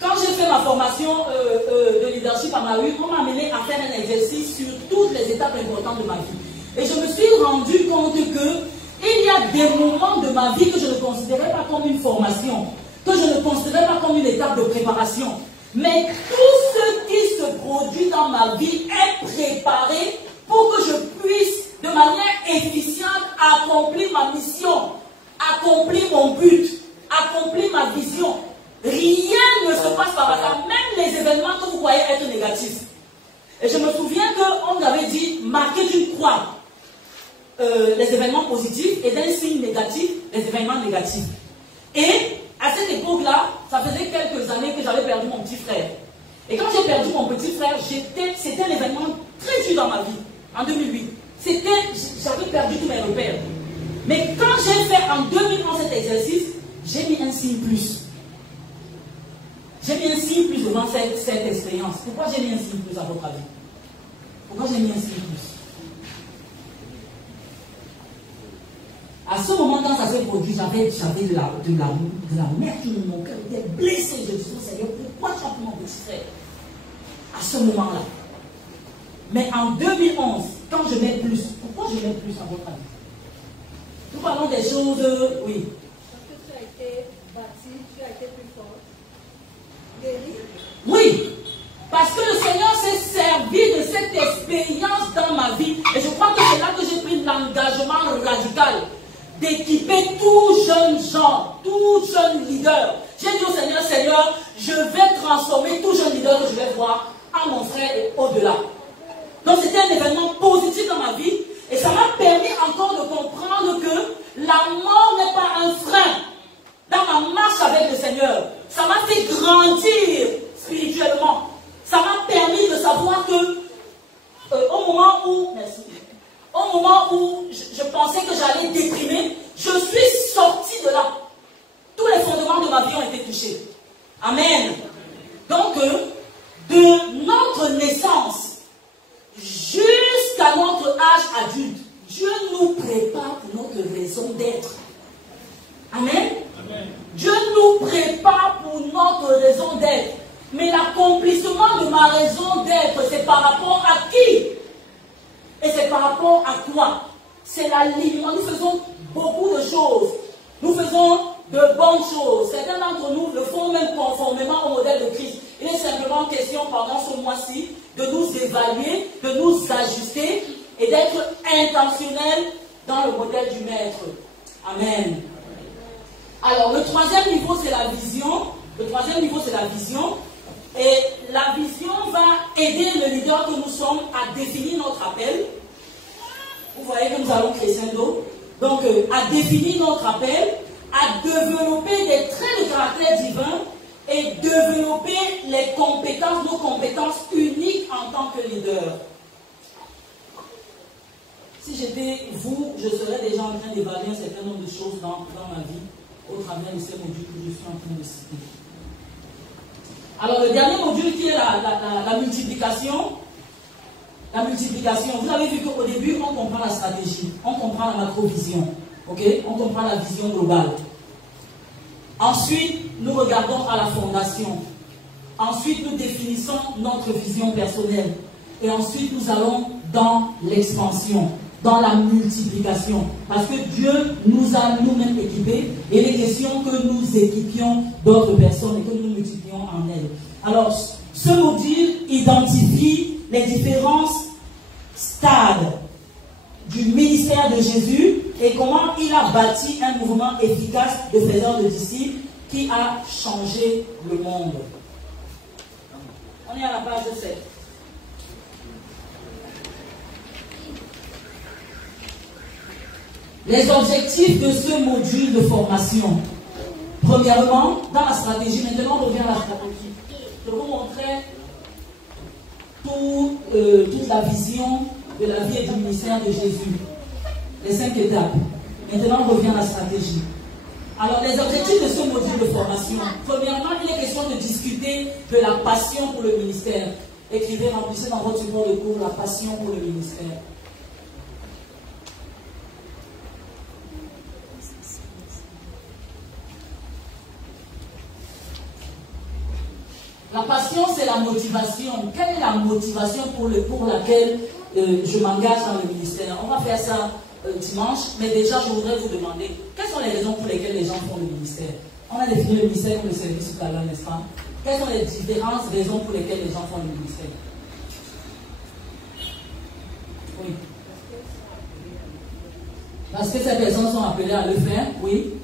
Quand j'ai fait ma formation de leadership à Maui, on m'a amené à faire un exercice sur toutes les étapes importantes de ma vie. Et je me suis rendu compte que il y a des moments de ma vie que je ne considérais pas comme une formation, que je ne considérais pas comme une étape de préparation. Mais tout ce qui se produit dans ma vie est préparé pour que je puisse, de manière efficiente, accomplir ma mission accompli mon but, accompli ma vision. Rien ne se passe par hasard, même les événements que vous croyez être négatifs. Et je me souviens qu'on avait dit marquer d'une croix les événements positifs et d'un signe négatif les événements négatifs. Et à cette époque-là, ça faisait quelques années que j'avais perdu mon petit frère. Et quand j'ai perdu mon petit frère, c'était un événement très dur dans ma vie, en 2008. J'avais perdu tous mes repères. Mais quand j'ai fait en 2011 cet exercice, j'ai mis un signe plus. J'ai mis un signe plus devant cette expérience. Pourquoi j'ai mis un signe plus à votre avis? Pourquoi j'ai mis un signe plus? À ce moment, quand ça s'est produit, j'avais de la merde, mon cœur était blessé. Je me suis dit, Seigneur, pourquoi tu as pris mon petit frère? À ce moment-là. Mais en 2011, quand je mets plus, pourquoi je mets plus à votre avis? Nous parlons des choses, oui. Parce que tu as été bâti, tu as été plus fort. Guéri. Oui, parce que le Seigneur s'est servi de cette expérience dans ma vie. Et je crois que c'est là que j'ai pris l'engagement radical d'équiper tout jeune gens, tout jeune leader. J'ai dit au Seigneur, Seigneur, je vais transformer tout jeune leader que je vais voir en mon frère et au-delà. Donc c'était un événement positif dans ma vie et ça m'a permis encore de comprendre que la mort n'est pas un frein dans ma marche avec le Seigneur. Ça m'a fait grandir spirituellement. Ça m'a permis de savoir que au moment où je pensais que j'allais déprimer, je suis sorti de là. Tous les fondements de ma vie ont été touchés. Amen. Donc, de notre naissance jusqu'à notre âge adulte, Dieu nous prépare pour notre raison d'être. Amen. Amen. Dieu nous prépare pour notre raison d'être. Mais l'accomplissement de ma raison d'être, c'est par rapport à qui? Et c'est par rapport à quoi? C'est l'alignement. Nous faisons beaucoup de choses. Nous faisons de bonnes choses. Certains d'entre nous le font même conformément au modèle de Christ. Il est simplement question pendant ce mois-ci de nous évaluer, de nous ajuster et d'être intentionnels dans le modèle du Maître. Amen. Alors, le troisième niveau, c'est la vision. Le troisième niveau, c'est la vision. Et la vision va aider le leader que nous sommes à définir notre appel. Vous voyez que nous allons crescendo. Donc, à définir notre appel, à développer des traits de caractère divin et développer les compétences, nos compétences uniques en tant que leader. Si j'étais vous, je serais déjà en train d'évaluer un certain nombre de choses dans ma vie au travers de ces modules que je suis en train de citer. Alors, le dernier module qui est la multiplication. La multiplication. Vous avez vu qu'au début, on comprend la stratégie, on comprend la macro-vision. Ok? On comprend la vision globale. Ensuite, nous regardons à la fondation. Ensuite, nous définissons notre vision personnelle. Et ensuite, nous allons dans l'expansion, dans la multiplication. Parce que Dieu nous a nous-mêmes équipés et il est question que nous équipions d'autres personnes et que nous multiplions en elles. Alors, ce module identifie les différents stades du ministère de Jésus et comment il a bâti un mouvement efficace de faiseurs de disciples qui a changé le monde. On est à la page 7. Les objectifs de ce module de formation. Premièrement, dans la stratégie, maintenant on revient à la stratégie. Je vous montrer toute la vision de la vie et du ministère de Jésus. Les 5 étapes. Maintenant on revient à la stratégie. Alors les objectifs de ce module de formation. Premièrement, il est question de discuter de la passion pour le ministère. Écrivez, remplissez dans votre support de cours la passion pour le ministère. La passion, c'est la motivation. Quelle est la motivation pour laquelle je m'engage dans le ministère? On va faire ça dimanche, mais déjà, je voudrais vous demander, quelles sont les raisons pour lesquelles les gens font le ministère? On a défini le ministère comme le service tout à l'heure, n'est-ce pas? Quelles sont les différentes raisons pour lesquelles les gens font le ministère? Oui. Parce que ces personnes sont appelées à le faire, oui.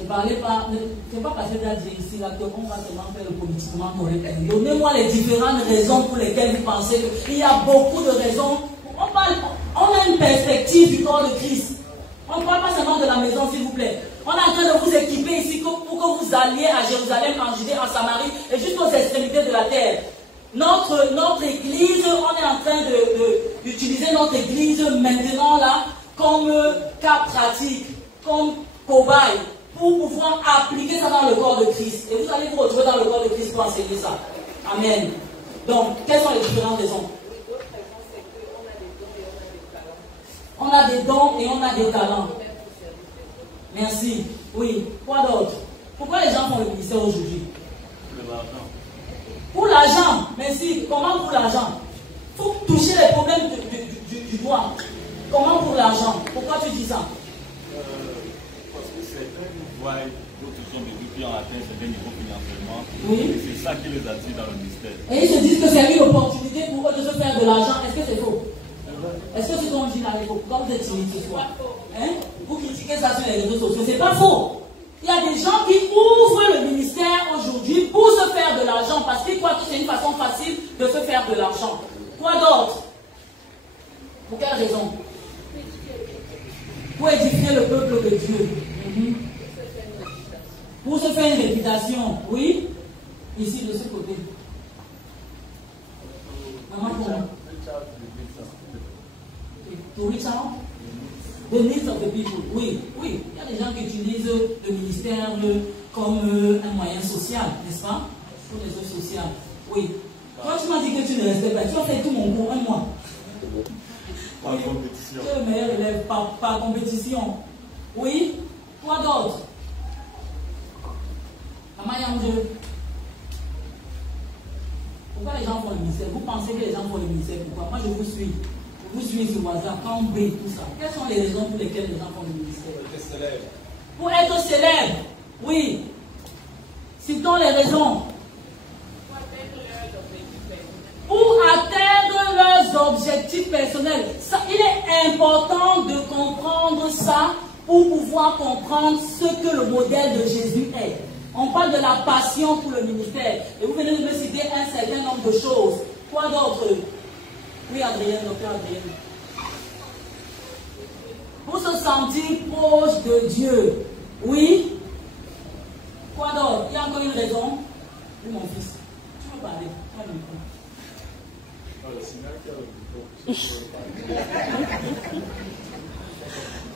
Ne parlez pas, ne pas passer d'âge ici, là, qu'on va seulement faire le politiquement correct. Donnez-moi les différentes raisons pour lesquelles vous pensez qu'il y a beaucoup de raisons. On a une perspective du corps de Christ. On ne parle pas seulement de la maison, s'il vous plaît. On est en train de vous équiper ici pour que vous alliez à Jérusalem, en Judée, en Samarie et jusqu'aux extrémités de la terre. Notre église, on est en train d'utiliser notre église maintenant là comme cas pratique, comme cobaye, pour pouvoir appliquer ça dans le corps de Christ. Et vous allez vous retrouver dans le corps de Christ pour enseigner ça. Amen. Donc, quelles sont les différentes raisons? On a des dons et on a des talents. Merci. Oui. Quoi d'autre? Pourquoi les gens font le ministère aujourd'hui? Pour l'argent. Merci. Comment pour l'argent? Il faut toucher les problèmes du doigt. Comment pour l'argent? Pourquoi tu dis ça? Parce que certains voient d'autres sont des qui ont atteint certains niveaux financièrement. Oui. Et c'est ça qui les attire dans le ministère. Et ils se disent que c'est une opportunité pour eux de se faire de l'argent. Est-ce que c'est faux? Est-ce que c'est qu'on dit là, quand vous êtes timide ce soir, hein? Vous critiquez ça sur les réseaux sociaux, c'est pas faux. Il y a des gens qui ouvrent le ministère aujourd'hui pour se faire de l'argent parce qu'ils croient que c'est une façon facile de se faire de l'argent. Quoi d'autre? Pour quelle raison? Pour édifier le peuple de Dieu. Pour se faire une réputation. Oui? Ici, de ce côté. Maman, comment? To reach out the needs of the people. Oui, oui. Il y a des gens qui utilisent le ministère comme un moyen social, n'est-ce pas? Pour les œuvres sociales. Oui. Toi, tu m'as dit que tu ne restais pas. Tu as fait tout mon cours, un mois. Par compétition. Tu es le meilleur élève par compétition. Oui. Quoi d'autre? Maman Yamje. Pourquoi les gens font le ministère? Vous pensez que les gens font le ministère? Pourquoi? Moi, je vous suis. Vous suivez sur WhatsApp, quand on brille, tout ça. Quelles sont les raisons pour lesquelles les gens font le ministère? Pour être célèbre. Pour être célèbre, oui. Citons les raisons. Pour atteindre leurs objectifs personnels. Ça, il est important de comprendre ça pour pouvoir comprendre ce que le modèle de Jésus est. On parle de la passion pour le ministère. Et vous venez de me citer un certain nombre de choses. Quoi d'autre? Oui, Adrien, docteur Adrien. Pour se sentir proche de Dieu. Oui. Quoi d'autre? Il y a encore une raison. Oui, mon fils. Tu veux parler?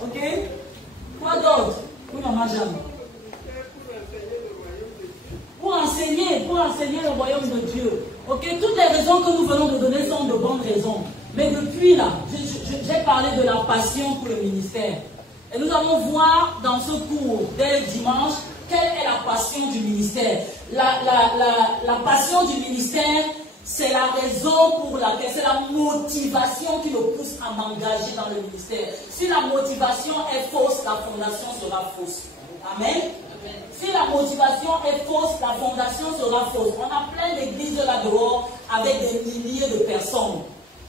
Ok. Quoi d'autre? Oui, maman Jeanne. Pour enseigner le royaume de Dieu. Ok, toutes les raisons que nous venons de donner sont de bonnes raisons. Mais depuis là, j'ai parlé de la passion pour le ministère. Et nous allons voir dans ce cours, dès le dimanche, quelle est la passion du ministère. La passion du ministère, c'est la raison pour laquelle, c'est la motivation qui nous pousse à m'engager dans le ministère. Si la motivation est fausse, la fondation sera fausse. Amen. Si la motivation est fausse, la fondation sera fausse. On a plein d'églises là-dehors avec des milliers de personnes.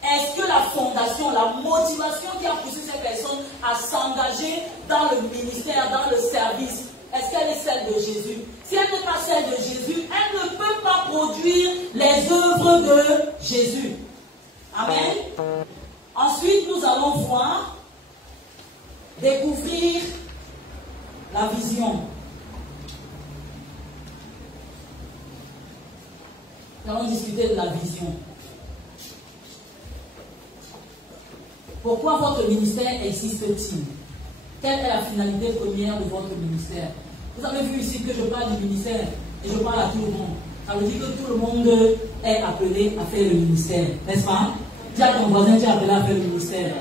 Est-ce que la fondation, la motivation qui a poussé ces personnes à s'engager dans le ministère, dans le service, est-ce qu'elle est celle de Jésus? Si elle n'est pas celle de Jésus, elle ne peut pas produire les œuvres de Jésus. Amen. Ensuite, nous allons voir, découvrir la vision. Nous allons discuter de la vision. Pourquoi votre ministère existe-t-il? Quelle est la finalité première de votre ministère? Vous avez vu ici que je parle du ministère et je parle à tout le monde. Ça veut dire que tout le monde est appelé à faire le ministère, n'est-ce pas? Dis à ton voisin, tu es appelé à faire le ministère.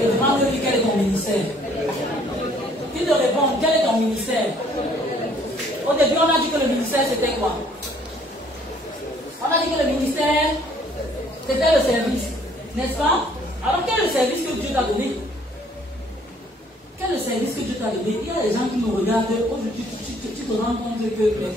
Et demande-lui quel est ton ministère. Il te répond, quel est ton ministère? Au début, on a dit que le ministère c'était quoi? On a dit que le ministère c'était le service, n'est-ce pas? Alors quel est le service que Dieu t'a donné? Quel est le service que Dieu t'a donné? Il y a des gens qui me regardent, aujourd'hui tu te rends compte que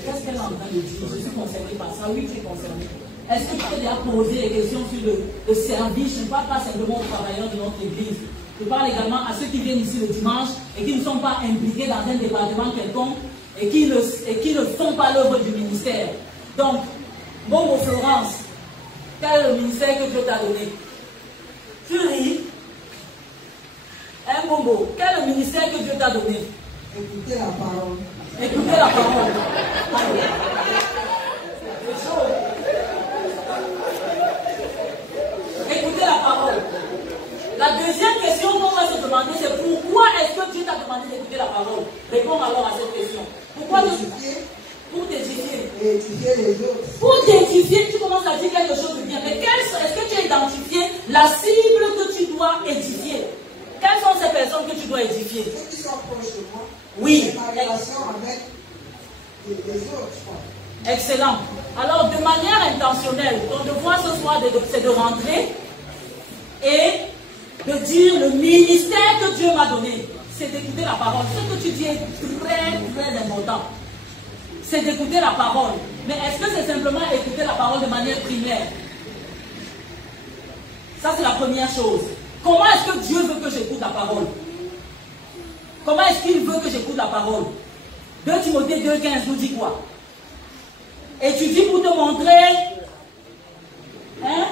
qu'est-ce qu'elle est en train de dire? Je suis concerné par ça, oui tu es concerné. Est-ce que tu t'es déjà posé des questions sur le service? Je ne parle pas simplement aux travailleurs de notre église. Je parle également à ceux qui viennent ici le dimanche et qui ne sont pas impliqués dans un département quelconque et qui ne font pas l'œuvre du ministère. Donc, Bongo Florence, quel est le ministère que Dieu t'a donné? Tu ris. Hein, Bongo, quel est le ministère que Dieu t'a donné? Écoutez la parole. Écoutez la parole. C'est chaud. Écoutez la parole. La deuxième question qu'on va se demander, c'est pourquoi est-ce que Dieu t'a demandé d'écouter la parole? Réponds alors à cette question. Pourquoi pour t'édifier. Et édifier les autres. Pour t'édifier, tu commences à dire quelque chose de bien. Mais est-ce que tu as identifié la cible que tu dois édifier? Quelles sont ces personnes que tu dois édifier? Ceux qui sont proches de moi. Oui. Ma relation avec les autres, je crois. Excellent. Alors, de manière intentionnelle, ton devoir ce soir, c'est de rentrer et de dire le ministère que Dieu m'a donné, c'est d'écouter la parole. Ce que tu dis est très, très important. C'est d'écouter la parole. Mais est-ce que c'est simplement écouter la parole de manière primaire? Ça, c'est la première chose. Comment est-ce que Dieu veut que j'écoute la parole? Comment est-ce qu'il veut que j'écoute la parole? 2 Timothée 2,15 nous dit quoi? Étudie pour te montrer. Hein?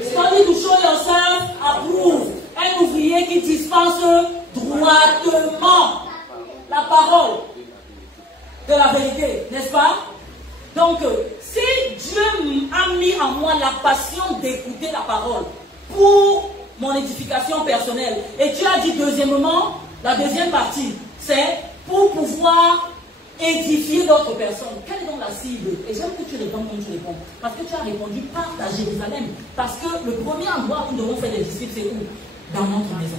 Study to show yourself approved. Un ouvrier qui dispense droitement la parole de la vérité, n'est-ce pas? Donc, si Dieu a mis en moi la passion d'écouter la parole pour mon édification personnelle, et tu as dit deuxièmement, la deuxième partie, c'est pour pouvoir édifier d'autres personnes. Quelle est donc la cible? Et j'aime que tu réponds comme tu réponds. Parce que tu as répondu par à Jérusalem. Parce que le premier endroit où nous devons faire des disciples, c'est où? Dans notre maison.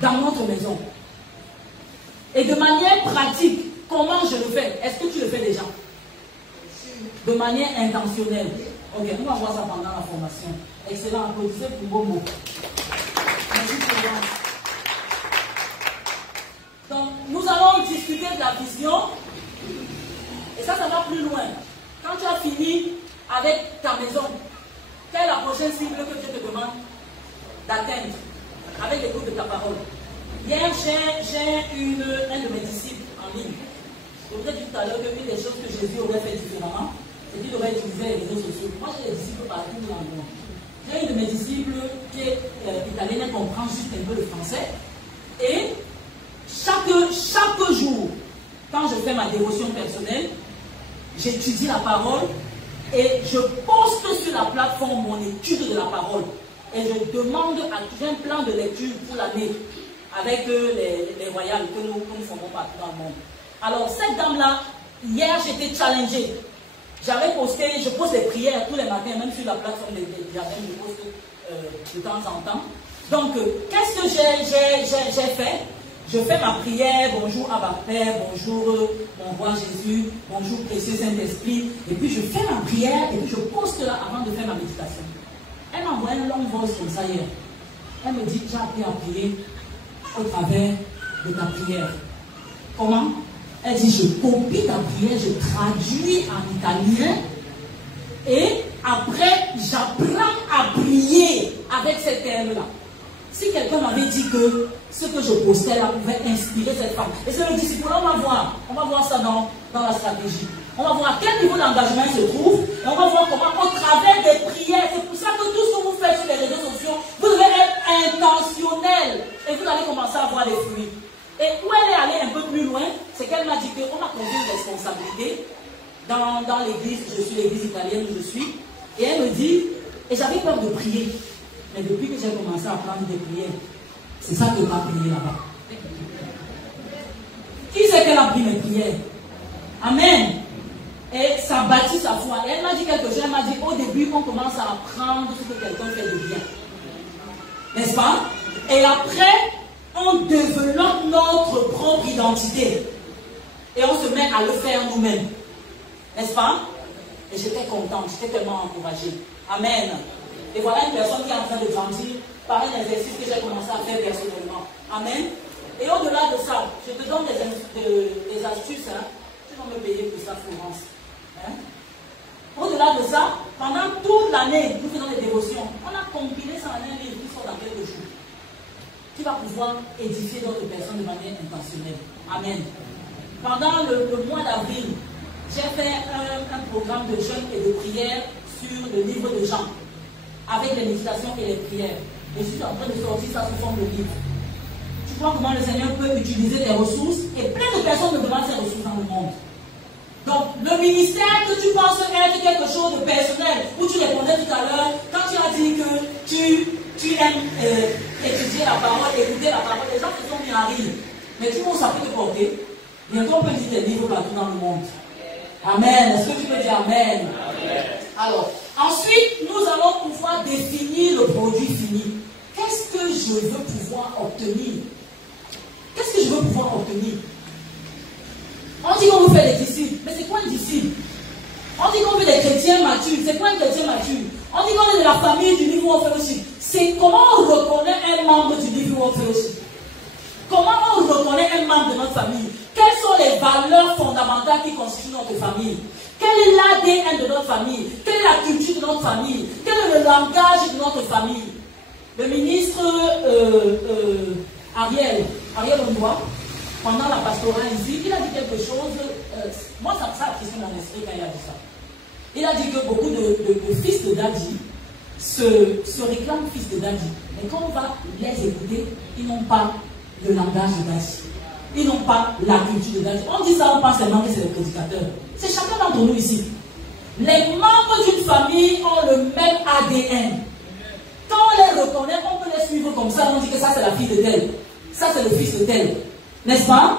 Dans notre maison. Et de manière pratique, comment je le fais? Est-ce que tu le fais déjà? De manière intentionnelle. Ok, on va voir ça pendant la formation. Excellent, applaudissez pour Bobo. Merci Florence. Donc, nous allons discuter de la vision. Et ça va plus loin. Quand tu as fini avec ta maison, quelle est la prochaine cible que Dieu te demande d'atteindre avec l'écoute de ta parole? Hier, j'ai un de mes disciples en ligne. Je vous ai dit tout à l'heure qu'une des choses que Jésus aurait fait différemment, c'est qu'il aurait utilisé les réseaux sociaux. Moi, j'ai des disciples partout dans le monde. J'ai une de mes disciples qui est italienne, elle comprend juste un peu le français. Et chaque jour, quand je fais ma dévotion personnelle, j'étudie la parole et je poste sur la plateforme mon étude de la parole. Et je demande j'ai un plan de lecture pour l'année avec les royales que nous formons partout dans le monde. Alors, cette dame-là, hier, j'étais challengée. J'avais posté, je pose des prières tous les matins, même sur la plateforme des jardins, je poste de temps en temps. Donc, qu'est-ce que j'ai fait? Je fais ma prière, bonjour Abba Père, bonjour mon roi Jésus, bonjour précieux Saint-Esprit. Et puis je fais ma prière et puis je poste là avant de faire ma méditation. Elle m'a envoyé un long voice comme ça hier. Elle me dit, j'ai appris à prier au travers de ta prière. Comment? Elle dit, je copie ta prière, je traduis en italien et après j'apprends à prier avec ces termes-là. Si quelqu'un m'avait dit que ce que je postais là pouvait inspirer cette femme, et c'est le disciple, on va voir ça dans la stratégie. On va voir à quel niveau d'engagement il se trouve, et on va voir comment, au travers des prières, c'est pour ça que tout ce que vous faites sur les réseaux sociaux, vous devez être intentionnel, et vous allez commencer à voir des fruits. Et où elle est allée un peu plus loin, c'est qu'elle m'a dit qu'on a confié une responsabilité dans l'église, je suis l'église italienne où je suis, et elle me dit, et j'avais peur de prier. Mais depuis que j'ai commencé à prendre des prières, c'est ça que m'a prié là-bas. Qui c'est qu'elle a pris mes prières? Amen. Et ça bâtit sa foi. Et elle m'a dit quelque chose. Elle m'a dit, au début, on commence à apprendre ce que quelqu'un fait de bien. N'est-ce pas? Et après, on développe notre propre identité. Et on se met à le faire nous-mêmes. N'est-ce pas? Et j'étais contente, j'étais tellement encouragée. Amen. Et voilà une personne qui est en train de grandir par un exercice que j'ai commencé à faire personnellement. Amen. Et au-delà de ça, je te donne des astuces. Hein. Tu vas me payer pour ça, Florence. Hein? Au-delà de ça, pendant toute l'année, nous faisons des dévotions. On a compilé ça en un livre qui sort dans quelques jours. qui va pouvoir édifier d'autres personnes de manière intentionnelle. Amen. Pendant le mois d'avril, j'ai fait un programme de jeûne et de prière sur le livre de Jean, avec les méditations et les prières. Et je suis en train de sortir ça sous forme de livre. Tu vois comment le Seigneur peut utiliser tes ressources, et plein de personnes me demandent ces ressources dans le monde. Donc, le ministère que tu penses être quelque chose de personnel, où tu répondais tout à l'heure, quand tu as dit que tu aimes étudier la parole, écouter la parole, les gens se sont mis à rire. Mais tout le monde s'appuie de porter. Bientôt, on peut lire tes livres partout dans le monde. Amen. Est-ce que tu peux dire Amen? Amen. Alors, ensuite, nous allons pouvoir définir le produit fini. Qu'est-ce que je veux pouvoir obtenir? Qu'est-ce que je veux pouvoir obtenir? On dit qu'on veut faire des disciples, mais c'est quoi un disciple? On dit qu'on veut des chrétiens matures, c'est quoi un chrétien mature? On dit qu'on est de la famille du Livre World Fellowship. C'est comment on reconnaît un membre du Livre World Fellowship? Comment on reconnaît un membre de notre famille? Quelles sont les valeurs fondamentales qui constituent notre famille? Quel est l'ADN de notre famille? Quelle est la culture de notre famille? Quel est le langage de notre famille? Le ministre Ariel Ondoa, pendant la pastorale ici, il a dit quelque chose, moi ça a attristé mon esprit quand il a dit ça. Il a dit que beaucoup de fils de daddy se réclament fils de daddy. Mais quand on va les écouter, ils n'ont pas le langage de daddy. Ils n'ont pas la culture de daddy. On dit ça, on pense seulement que c'est le prédicateur. C'est chacun d'entre nous ici. Les membres d'une famille ont le même ADN. Quand on les reconnaît, on peut les suivre comme ça. On dit que ça c'est la fille de tel. Ça c'est le fils de tel. N'est-ce pas?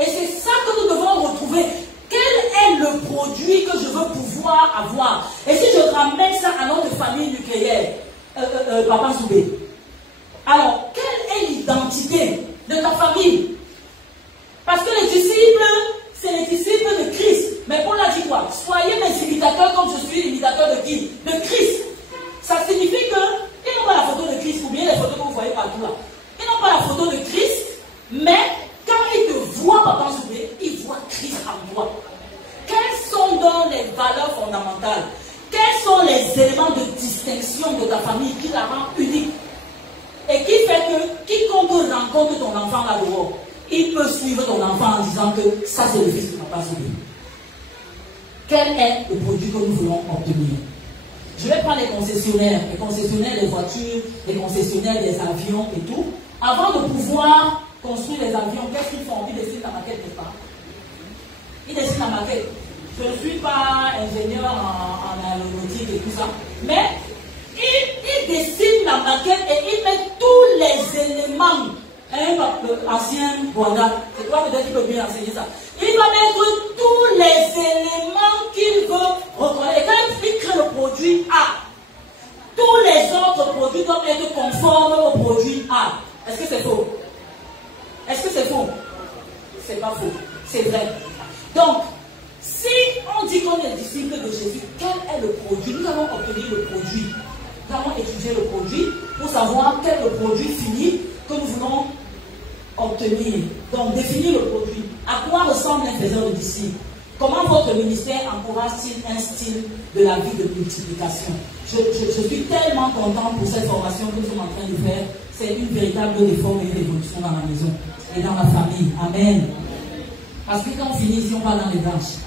Et c'est ça que nous devons retrouver. Quel est le produit que je veux pouvoir avoir? Et si je ramène ça à notre famille nucléaire, Papa Soubé, alors quelle est l'identité de ta famille? Parce que les disciples, c'est les disciples de Christ. Mais Paul a dit quoi? Soyez mes imitateurs comme je suis l'imitateur de qui? De Christ. Ça signifie qu'ils n'ont pas la photo de Christ, ou bien les photos que vous voyez partout là. Ils n'ont pas la photo de Christ, mais quand ils te voient, Papa Soubé, ils voient Christ en toi. Quelles sont donc les valeurs fondamentales? Quels sont les éléments de distinction de ta famille qui la rend unique? Et qui fait que quiconque rencontre ton enfant là-dehors, il peut suivre ton enfant en disant que ça c'est le fils de Papa Soubé. Quel est le produit que nous voulons obtenir? Je vais prendre les concessionnaires des voitures, les concessionnaires des avions et tout. Avant de pouvoir construire les avions, qu'est-ce qu'ils font? Ils dessinent la maquette, n'est-ce pas? Ils dessinent la maquette. Je ne suis pas ingénieur en aéronautique et tout ça, mais ils dessinent la maquette et ils mettent tous les éléments. Ancien Rwanda, c'est toi peut-être qui peux bien enseigner ça. Il va mettre tous les éléments qu'il veut reconnaître. Et quand il crée le produit A, tous les autres produits doivent être conformes au produit A. Est-ce que c'est faux? Est-ce que c'est faux? C'est pas faux, c'est vrai. Donc, si on dit qu'on est disciple de Jésus, quel est le produit? Nous allons obtenir le produit. Nous allons étudier le produit pour savoir quel est le produit fini que nous voulons obtenir. Donc, définir le produit. À quoi ressemble un faiseur de disciples? Comment votre ministère encourage-t-il un style de la vie de multiplication? Je suis tellement content pour cette formation que nous sommes en train de faire. C'est une véritable réforme et une révolution dans la maison et dans la famille. Amen. Parce que quand on finit ici, on va dans les branches.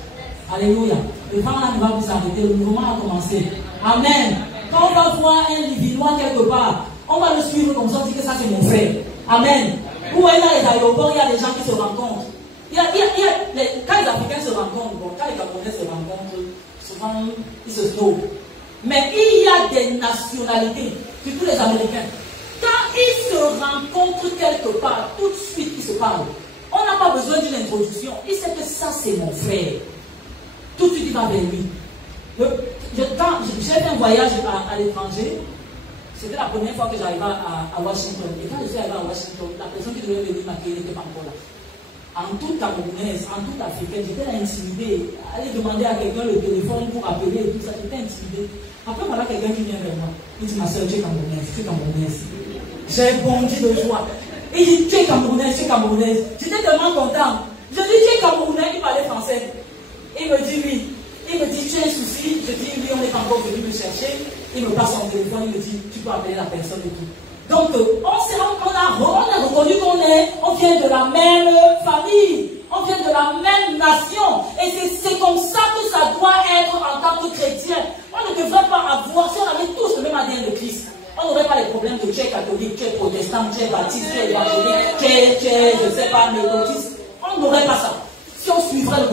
Alléluia. Le vent là ne va vous arrêter. Le mouvement a commencé. Amen. Quand on va voir un Livinois quelque part, on va le suivre comme ça, on dit que ça c'est mon frère. Amen. Où est là les aéroports, il y a des gens qui se rencontrent. Quand les Africains se rencontrent, bon, quand les Camerounais se rencontrent, souvent ils se snobent. Mais il y a des nationalités, surtout les Américains. Quand ils se rencontrent quelque part, tout de suite ils se parlent. On n'a pas besoin d'une introduction. Il sait que ça c'est mon frère. Tout de suite il va vers lui. J'ai fait un voyage à l'étranger. C'était la première fois que j'arrivais à Washington. Et quand je suis arrivé à Washington, la personne qui devait venir m'accueillir n'était pas encore là. En toute camerounaise, en toute africaine, j'étais intimidée. Aller demander à quelqu'un le téléphone pour appeler et tout ça, j'étais intimidée. Après, voilà quelqu'un qui vient vers moi. Il dit, ma soeur, tu es camerounaise, tu es camerounaise. J'ai bondi de joie. Il dit, tu es camerounaise, tu es camerounaise. J'étais tellement contente. Je dis, tu es camerounais, il parlait français. Il me dit oui. Il me dit, tu as un souci? Je dis oui, on n'est pas encore venu me chercher. Il me passe son téléphone, il me dit, tu peux appeler la personne et tout. Donc, on a reconnu on vient de la même famille, on vient de la même nation. Et c'est comme ça que ça doit être en tant que chrétien. On ne devrait pas avoir, si on avait tous le même ADN de Christ, on n'aurait pas les problèmes de tu es catholique, tu es protestant, tu es baptiste, tu es évangélique, tu es, je ne sais pas, méthodiste. On n'aurait pas ça. Si on suivrait le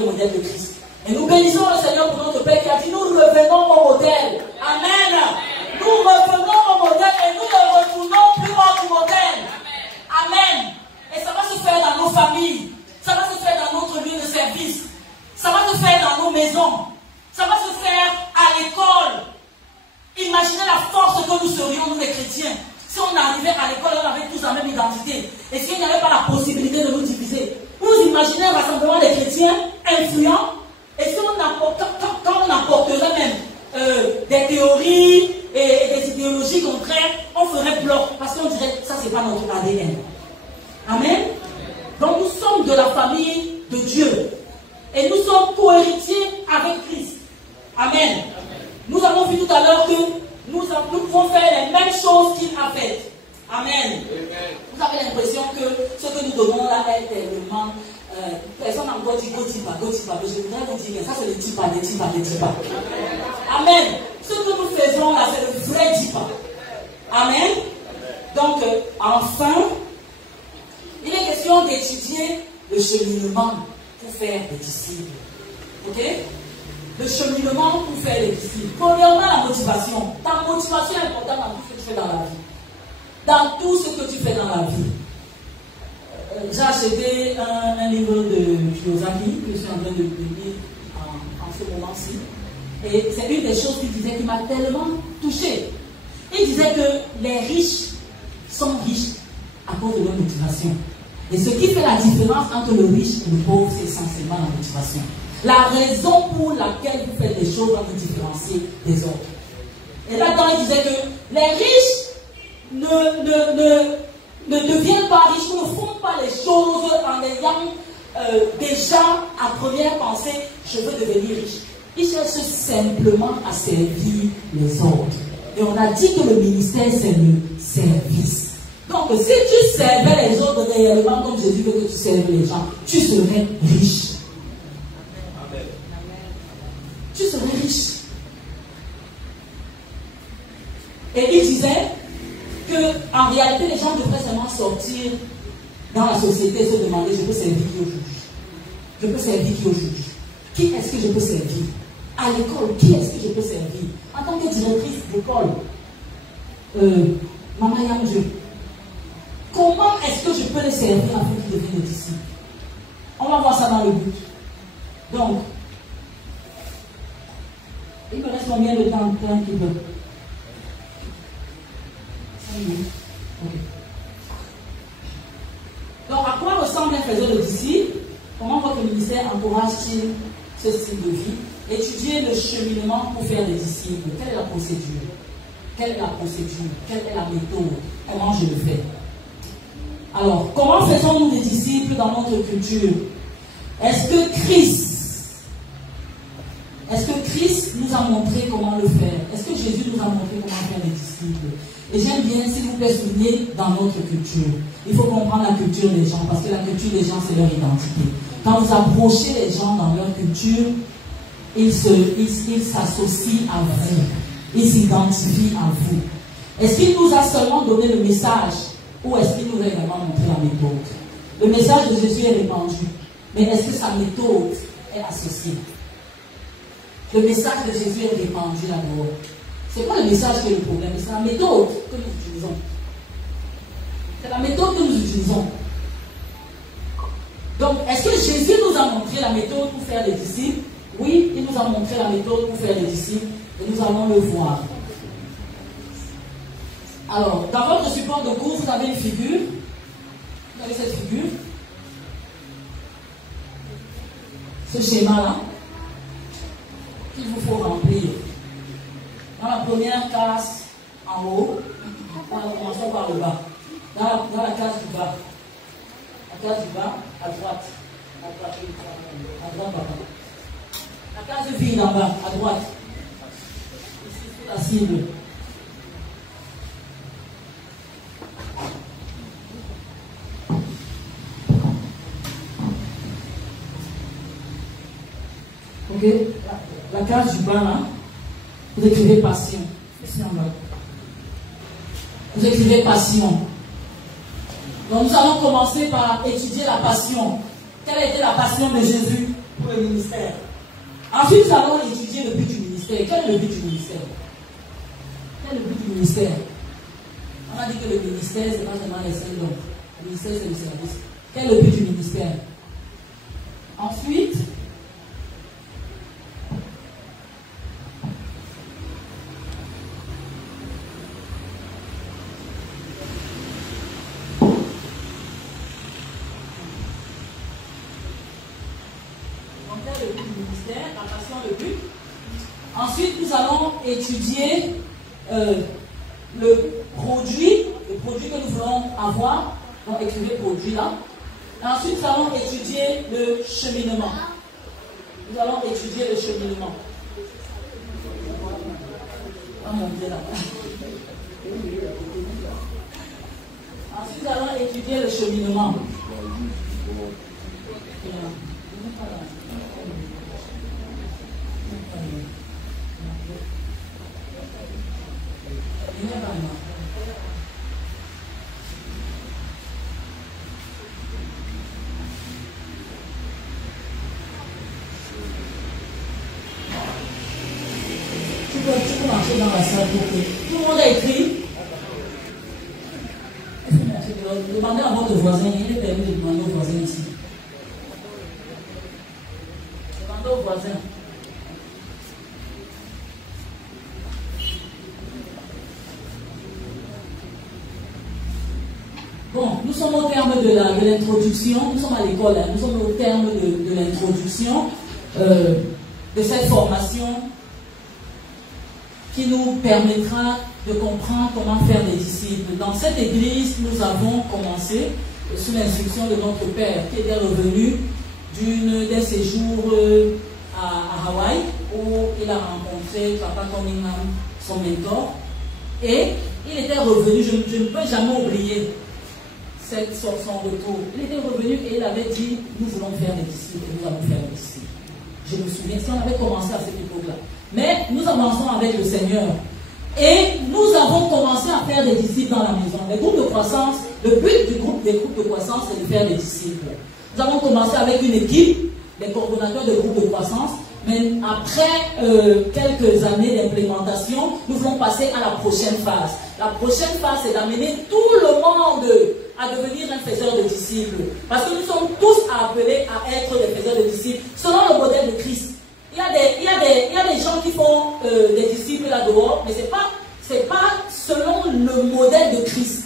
modèle de Christ. Et nous bénissons le Seigneur pour notre Père qui a dit, nous revenons au modèle. Amen. Nous revenons au modèle et nous ne retournons plus au modèle. Amen. Et ça va se faire dans nos familles. Ça va se faire dans notre lieu de service. Ça va se faire dans nos maisons. Ça va se faire à l'école. Imaginez la force que nous serions, nous les chrétiens. Si on arrivait à l'école, on avait tous la même identité. Et s'il n'y avait pas la possibilité de nous diviser. Vous imaginez un rassemblement des chrétiens influents. Et si quand on apporterait même des théories et des idéologies contraires, on ferait bloc. Parce qu'on dirait, ça c'est pas notre ADN. Amen. Donc nous sommes de la famille de Dieu. Et nous sommes co-héritiers avec Christ. Amen. Nous avons vu tout à l'heure que nous pouvons faire les mêmes choses qu'il a faites. Amen. Vous avez l'impression que ce que nous donnons là est tellement... personne n'a encore dit Gotipa. Mais je voudrais vous dire, ça c'est le Tipa. Amen. Ce que nous faisons là, c'est le vrai Tipa. Amen. Donc, enfin, il est question d'étudier le cheminement pour faire des disciples. Ok? Le cheminement pour faire des disciples. Premièrement, la motivation. Ta motivation est importante dans tout ce que tu fais dans la vie. Dans tout ce que tu fais dans la vie. J'ai acheté un livre de philosophie que je suis en train de lire en ce moment-ci. Et c'est une des choses qu'il disait qui m'a tellement touchée. Il disait que les riches sont riches à cause de leur motivation. Et ce qui fait la différence entre le riche et le pauvre, c'est essentiellement la motivation. La raison pour laquelle vous faites des choses va vous différencier des autres. Et là-dedans, il disait que les riches ne deviennent pas riches, ne font pas les choses en ayant déjà à première pensée, je veux devenir riche. Ils cherchent simplement à servir les autres. Et on a dit que le ministère, c'est le service. Donc, si tu servais les autres réellement comme Jésus veut que tu serves les gens, tu serais riche. Amen. Tu serais riche. Et il disait qu'en réalité, les gens devraient seulement sortir dans la société et se demander, je peux servir qui au juge? Je peux servir qui au juge? Qui est-ce que je peux servir? À l'école, qui est-ce que je peux servir? En tant que directrice d'école, Maman Yamjou, comment est-ce que je peux les servir afin qu'ils deviennent des disciples? On va voir ça dans le but. Donc, il me reste combien de temps un petit peu? 5 minutes. Okay. Donc, à quoi ressemble un faiseur de disciples? Comment votre ministère encourage-t-il ce style de vie? Étudier le cheminement pour faire des disciples. Quelle est la procédure? Quelle est la procédure? Quelle est la méthode? Comment je le fais? Alors, comment faisons-nous des disciples dans notre culture? Est-ce que Christ nous a montré comment le faire? Est-ce que Jésus nous a montré comment faire des disciples? Et j'aime bien, s'il vous plaît, souligner dans notre culture. Il faut comprendre la culture des gens, parce que la culture des gens, c'est leur identité. Quand vous approchez les gens dans leur culture, ils s'associent à vous. Ils s'identifient à vous. Est-ce qu'il nous a seulement donné le message, ou est-ce qu'il nous a également montré la méthode? Le message de Jésus est répandu, mais est-ce que sa méthode est associée? Le message de Jésus est répandu là-bas. C'est pas le message qui est le problème, c'est la méthode que nous utilisons. C'est la méthode que nous utilisons. Donc, est-ce que Jésus nous a montré la méthode pour faire des disciples? Oui, il nous a montré la méthode pour faire des disciples, et nous allons le voir. Alors, dans votre support de cours, vous avez une figure. Vous avez cette figure. Ce schéma-là, qu'il vous faut remplir. Dans la première case, en haut, commençons par le bas. Dans la case du bas. La case du bas, à droite. À droite, papa. La case vide en bas, à droite. Ici, la cible. Ok? La case du bas, là, vous écrivez passion. Ici en bas. Vous écrivez passion. Donc nous allons commencer par étudier la passion. Quelle a été la passion de Jésus pour le ministère? Ensuite, nous allons étudier le but du ministère. Quel est le but du ministère? Quel est le but du ministère? On a dit que le ministère, c'est pas seulement les 5 dons. Le ministère, c'est le service. Quel est le but du ministère? Ensuite, la passion, le but. Ensuite, nous allons étudier le produit que nous voulons avoir. Donc, écrivez produit là. Ensuite, nous allons étudier le cheminement. Nous allons étudier le cheminement. On va monter là-bas. Ensuite, nous allons étudier le cheminement. Tu peux marcher dans la salle pour que tout le monde a écrit. Demandez à votre voisin, il est permis de demander au voisin ici. Demandez au voisin. Bon, nous sommes au terme de l'introduction, nous sommes à l'école, hein, nous sommes au terme de l'introduction de cette formation qui nous permettra de comprendre comment faire des disciples. Dans cette église, nous avons commencé sous l'instruction de notre père qui était revenu d'un séjour à Hawaï où il a rencontré Papa Cunningham, son mentor, et il était revenu, je ne peux jamais oublier son retour. Il était revenu et il avait dit, nous voulons faire des disciples et nous allons faire des disciples. Je me souviens, si on avait commencé à cette époque-là. Mais nous avançons avec le Seigneur. Et nous avons commencé à faire des disciples dans la maison. Les groupes de croissance, le but des groupes de croissance, c'est de faire des disciples. Nous avons commencé avec une équipe, des coordonnateurs de groupes de croissance. Mais après quelques années d'implémentation, nous voulons passer à la prochaine phase. La prochaine phase, c'est d'amener tout le monde à devenir un faiseur de disciples. Parce que nous sommes tous appelés à être des faiseurs de disciples selon le modèle de Christ. Il y a des gens qui font des disciples là dehors, mais c'est pas selon le modèle de Christ.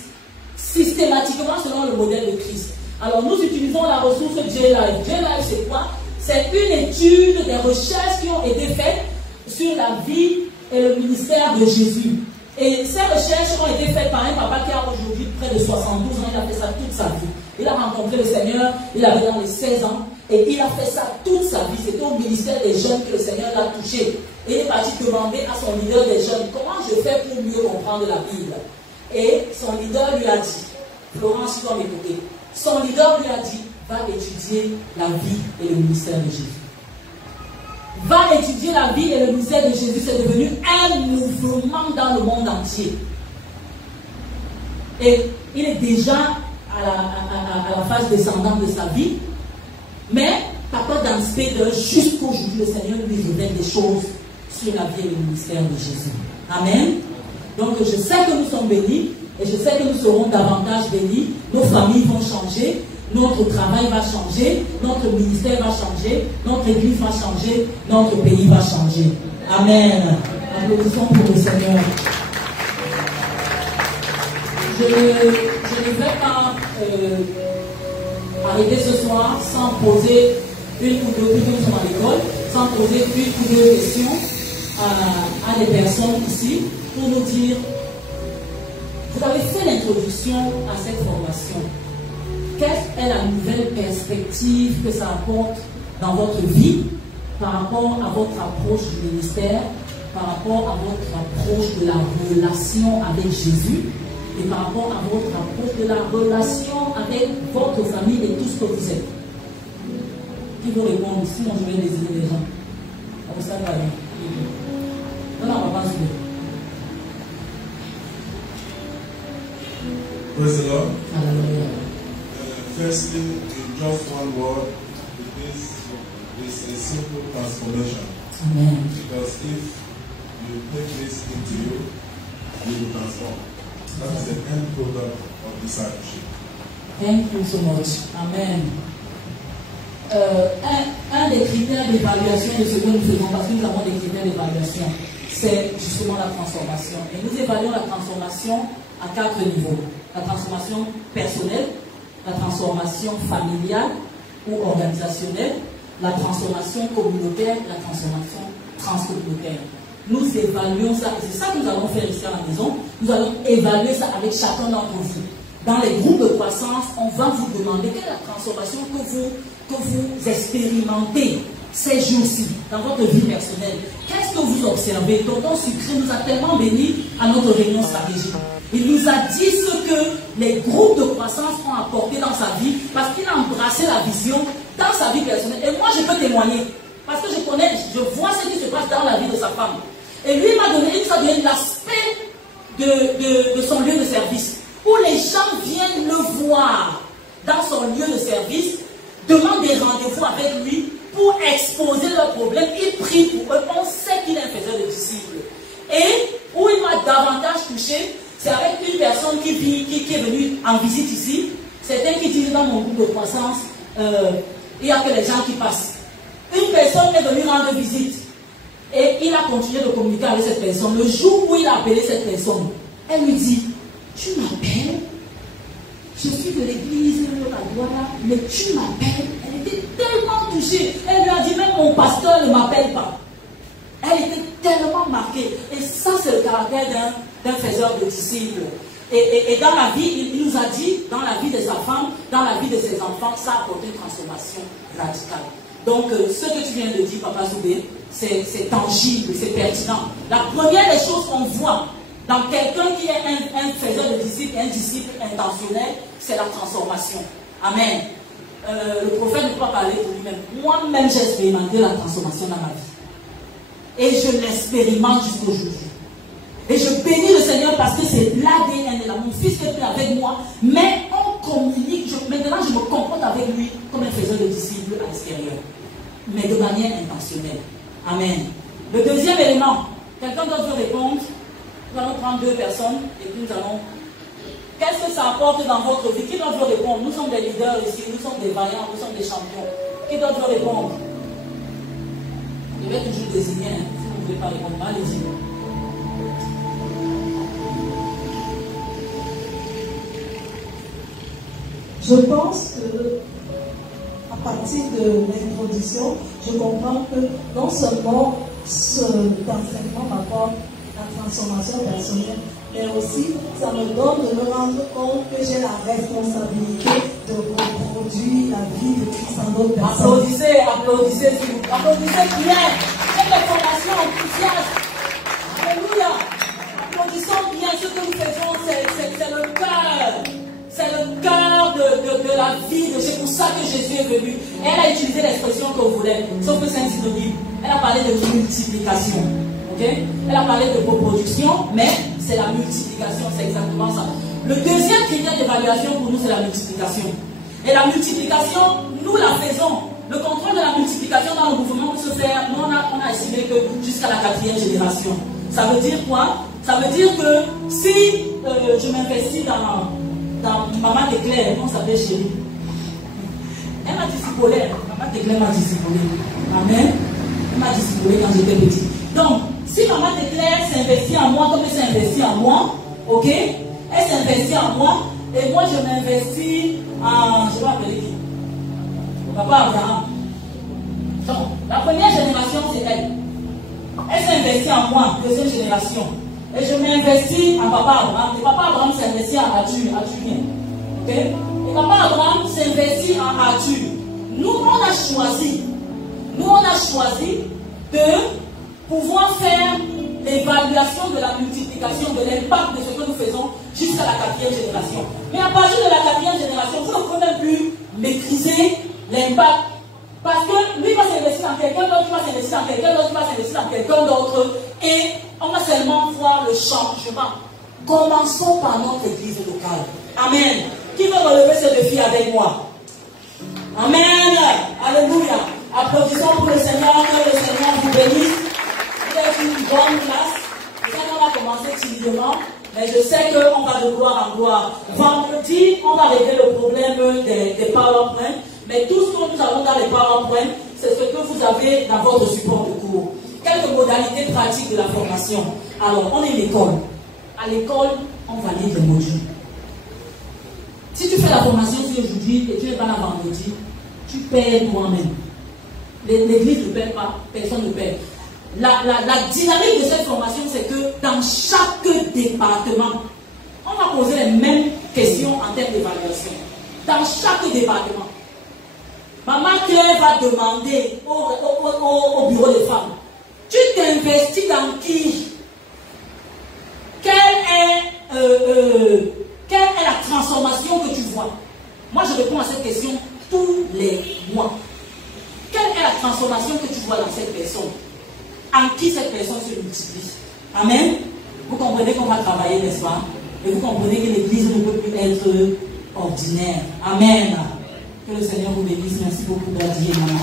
Systématiquement selon le modèle de Christ. Alors nous utilisons la ressource J-Life. J-Life, c'est quoi? C'est une étude des recherches qui ont été faites sur la vie et le ministère de Jésus. Et ces recherches ont été faites par un papa qui a aujourd'hui près de 72 ans. Il a fait ça toute sa vie. Il a rencontré le Seigneur, il avait dans les 16 ans. Et il a fait ça toute sa vie. C'était au ministère des jeunes que le Seigneur l'a touché. Et il est parti demander à son leader des jeunes, comment je fais pour mieux comprendre la Bible? Et son leader lui a dit, Florence, tu dois m'écouter. Son leader lui a dit, va étudier la vie et le ministère de Jésus. Va étudier la vie et le ministère de Jésus. C'est devenu un mouvement dans le monde entier. Et il est déjà à la phase descendante de sa vie. Mais Papa Dan Spader, jusqu'aujourd'hui, le Seigneur lui révèle des choses sur la vie et le ministère de Jésus. Amen. Donc je sais que nous sommes bénis et je sais que nous serons davantage bénis. Nos familles vont changer, notre travail va changer, notre ministère va changer, notre église va changer, notre pays va changer. Amen. Applaudissons pour le Seigneur. Je ne vais pas arriver ce soir sans poser une ou deux, puisque nous sommes à l'école, sans poser une ou deux questions à des personnes ici pour nous dire, vous avez fait l'introduction à cette formation. Quelle est la nouvelle perspective que ça apporte dans votre vie par rapport à votre approche du ministère, par rapport à votre approche de la relation avec Jésus et par rapport à votre approche de la relation avec votre famille et tout ce que vous êtes? Qui vont répondre? Sinon je vais désigner les gens. Praise the Lord. Hallelujah. Firstly, in just one word, this is a simple transformation. Amen. Because if you take this into you, you will transform. That is the end product of discipleship. Thank you so much. Amen. Un des critères d'évaluation de ce que nous faisons, parce que nous avons des critères d'évaluation, c'est justement la transformation. Et nous évaluons la transformation à 4 niveaux. La transformation personnelle, la transformation familiale ou organisationnelle, la transformation communautaire, la transformation transcommunautaire. Nous évaluons ça, et c'est ça que nous allons faire ici à la maison. Nous allons évaluer ça avec chacun d'entre vous. Dans les groupes de croissance, on va vous demander quelle est la transformation que vous expérimentez ces jours-ci dans votre vie personnelle. Qu'est-ce que vous observez? Tonton Sucré nous a tellement bénis à notre réunion stratégique. Il nous a dit ce que les groupes de croissance ont apporté dans sa vie parce qu'il a embrassé la vision dans sa vie personnelle. Et moi, je peux témoigner parce que je vois ce qui se passe dans la vie de sa femme. Et lui, il nous a donné l'aspect de son lieu de service, où les gens viennent le voir dans son lieu de service, demandent des rendez-vous avec lui pour exposer leurs problèmes. Il prie pour eux, on sait qu'il est un faiseur de disciples. Et où il m'a davantage touché, c'est avec une personne qui est venue en visite ici. C'est elle qui disait dans mon groupe de croissance, il n'y a que les gens qui passent. Une personne est venue rendre visite. Et il a continué de communiquer avec cette personne. Le jour où il a appelé cette personne, elle lui dit, tu m'appelles? Je suis de l'église, mais tu m'appelles? Elle était tellement touchée. Elle lui a dit, même mon pasteur ne m'appelle pas. Elle était tellement marquée. Et ça, c'est le caractère d'un faiseur de disciples. Et dans la vie, il nous a dit, dans la vie de sa femme, dans la vie de ses enfants, ça a apporté une transformation radicale. Donc, ce que tu viens de dire, Papa Zoubé, c'est tangible, c'est pertinent. La première des choses qu'on voit dans quelqu'un qui est un faiseur de disciples, un disciple intentionnel, c'est la transformation. Amen. Le prophète ne peut pas parler pour lui-même. Moi-même, j'ai expérimenté la transformation dans ma vie. Et je l'expérimente jusqu'aujourd'hui. Et je bénis le Seigneur parce que c'est l'ADN de là. Mon fils est avec moi, mais on communique. Maintenant, je me comporte avec lui comme un faiseur de disciples à l'extérieur, mais de manière intentionnelle. Amen. Le deuxième élément, quelqu'un d'autre veut répondre. Nous allons prendre 2 personnes et puis nous allons... Qu'est-ce que ça apporte dans votre vie? Qui d'autre veut répondre? Nous sommes des leaders ici, nous sommes des vaillants, nous sommes des champions. Qui d'autre veut répondre? Je vais toujours désigner, hein. Si vous ne voulez pas répondre, allez-y. Je pense que, à partir de l'introduction, je comprends que non seulement cet enseignement m'apporte la transformation personnelle, mais aussi ça me donne de me rendre compte que j'ai la responsabilité de reproduire la vie de Christ en d'autres personnes. Applaudissez, applaudissez, s'il vous plaît. Applaudissez bien. Cette information enthousiaste. Alléluia. Applaudissons bien. Ce que nous faisons, c'est le cœur. C'est le cœur de la vie. C'est pour ça que Jésus est venu. Elle a utilisé l'expression que vous voulez, sauf que c'est un synonyme. Elle a parlé de multiplication. Okay? Elle a parlé de reproduction, mais c'est la multiplication, c'est exactement ça. Le deuxième critère d'évaluation pour nous, c'est la multiplication. Et la multiplication, nous la faisons. Le contrôle de la multiplication dans le mouvement peut se faire. Nous, on a estimé que jusqu'à la 4e génération. Ça veut dire quoi? Ça veut dire que si je m'investis dans Maman Déclaire, on s'appelle Chérie. Elle m'a discipulé. Maman Déclaire m'a discipulé. Amen. Elle m'a discipulé quand j'étais petite. Donc, si Maman Déclaire s'investit en moi comme elle s'est investie en moi, ok? Elle s'investit en moi et moi je m'investis en. Je vais appeler qui? Papa Abraham. Donc, la première génération c'est elle. Elle s'est investie en moi, deuxième génération. Et je m'investis en Papa Abraham. Et Papa Abraham s'investit en Arthur. Ok? Et Papa Abraham s'investit en Arthur. Nous, on a choisi de pouvoir faire l'évaluation de la multiplication, de l'impact de ce que nous faisons jusqu'à la 4e génération. Mais à partir de la 4e génération, vous ne pouvez même plus maîtriser l'impact. Parce que lui va s'investir en quelqu'un, d'autre va s'investir dans quelqu'un d'autre, qui va s'investir dans quelqu'un d'autre, et on va seulement voir le changement. Commençons par notre église locale. Amen. Qui veut relever ce défi avec moi? Amen. Alléluia. Applaudissons pour le Seigneur, que le Seigneur vous bénisse. Vous êtes une bonne classe. Je sais qu'on va commencer timidement, mais je sais qu'on va de gloire en gloire. Vendredi, on va régler le problème des PowerPoint, mais tout ce que nous avons dans les PowerPoint, c'est ce que vous avez dans votre support de cours. Quelques modalités pratiques de la formation. Alors, on est l'école. À l'école, on valide les modules. Si tu fais la formation aujourd'hui et tu n'es pas là vendredi, tu paies toi-même. L'église ne paie pas, personne ne paie. La dynamique de cette formation, c'est que dans chaque département, on va poser les mêmes questions en termes d'évaluation. Dans chaque département. Maman Claire va demander au bureau des femmes, tu t'investis dans qui? Quelle est la transformation que tu vois? Moi, je réponds à cette question tous les mois. Quelle est la transformation que tu vois dans cette personne? En qui cette personne se multiplie? Amen. Vous comprenez qu'on va travailler, n'est-ce pas? Et vous comprenez que l'église ne peut plus être ordinaire. Amen. Que le Seigneur vous bénisse. Merci beaucoup, Daddy et maman.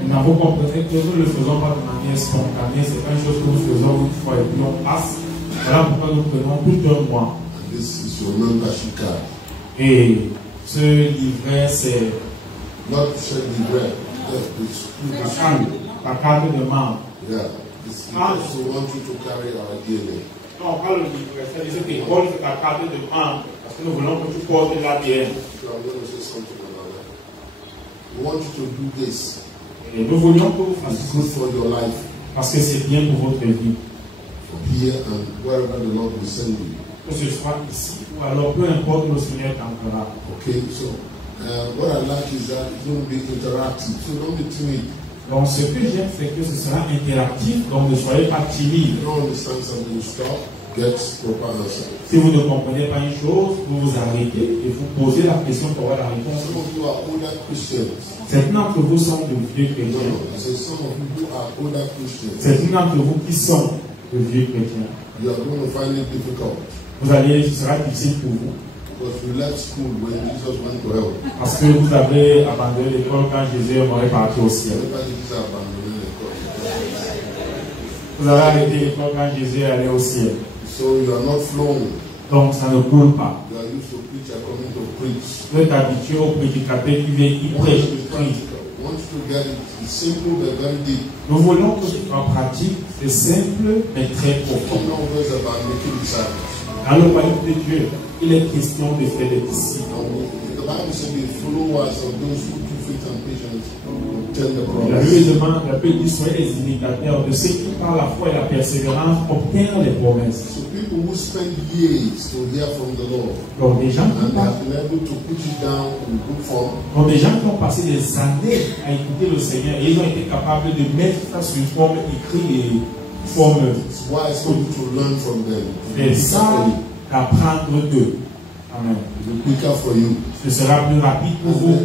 Maintenant, vous comprenez que nous ne le faisons pas de manière spontanée, c'est pas une chose que nous faisons une fois et puis on passe. Voilà pourquoi nous prenons plus d'un mois. Et ce livret, c'est la carte de membre. Non, pas le livret, c'est ce qui porte la carte de membre, parce que nous voulons que tu portes l'ADN. We want you to do this. Et nous voulions que vous It's fassiez good for your life. parce que c'est bien pour votre vie. From here and wherever the Lord will send you. Que ce soit ici ou alors peu importe où le Seigneur t'enverra. Okay, so what I like is that it's going to be interactive. So don't be timid. Donc ce que j'aime, c'est que ce sera interactif, donc ne soyez pas timide. If you don't understand something, stop, get proper answer. Si vous ne comprenez pas une chose, vous vous arrêtez et vous posez la question pour avoir la réponse. Some of you are older Christians. Certains d'entre vous sont de vieux No, chrétiens. I say some of you are older Christians. Certains d'entre vous qui sont de vieux chrétiens. You are going to find it difficult Ce sera difficile pour vous. because you left school when Jesus went to hell. Parce que vous avez abandonné l'école quand Jésus est parti au ciel. Everybody is abandoning the church. Vous avez arrêté l'école quand Jésus est allé au ciel. So you are not flowing. Donc ça ne coule pas. You are used to preach according to preach. Vous êtes habitué au prédicateur qui vient, qui prêche, qui prie. Want you to get it. It's simple but very deep. Nous voulons que ce soit pratique, c'est simple mais très profond. Kingdom is about making disciples. Dans le royaume de Dieu, il est question de faire des disciples. The Bible says be followers of those who do faith and patience obtain the La promise. Bible demande, la Bible dit, soyez les imitateurs de ceux qui par la foi et la persévérance obtiennent les promesses. So people who spend years to hear from the Lord Donc des gens and they have been able to put it down in good form, donc des gens qui ont passé des années à écouter le Seigneur et ils ont été capables de mettre ça sur une forme écrite et forme. it's wise for you to learn from them. C'est ça d'apprendre d'eux. Amen. It'll be quicker for you. Ce sera plus rapide pour And vous.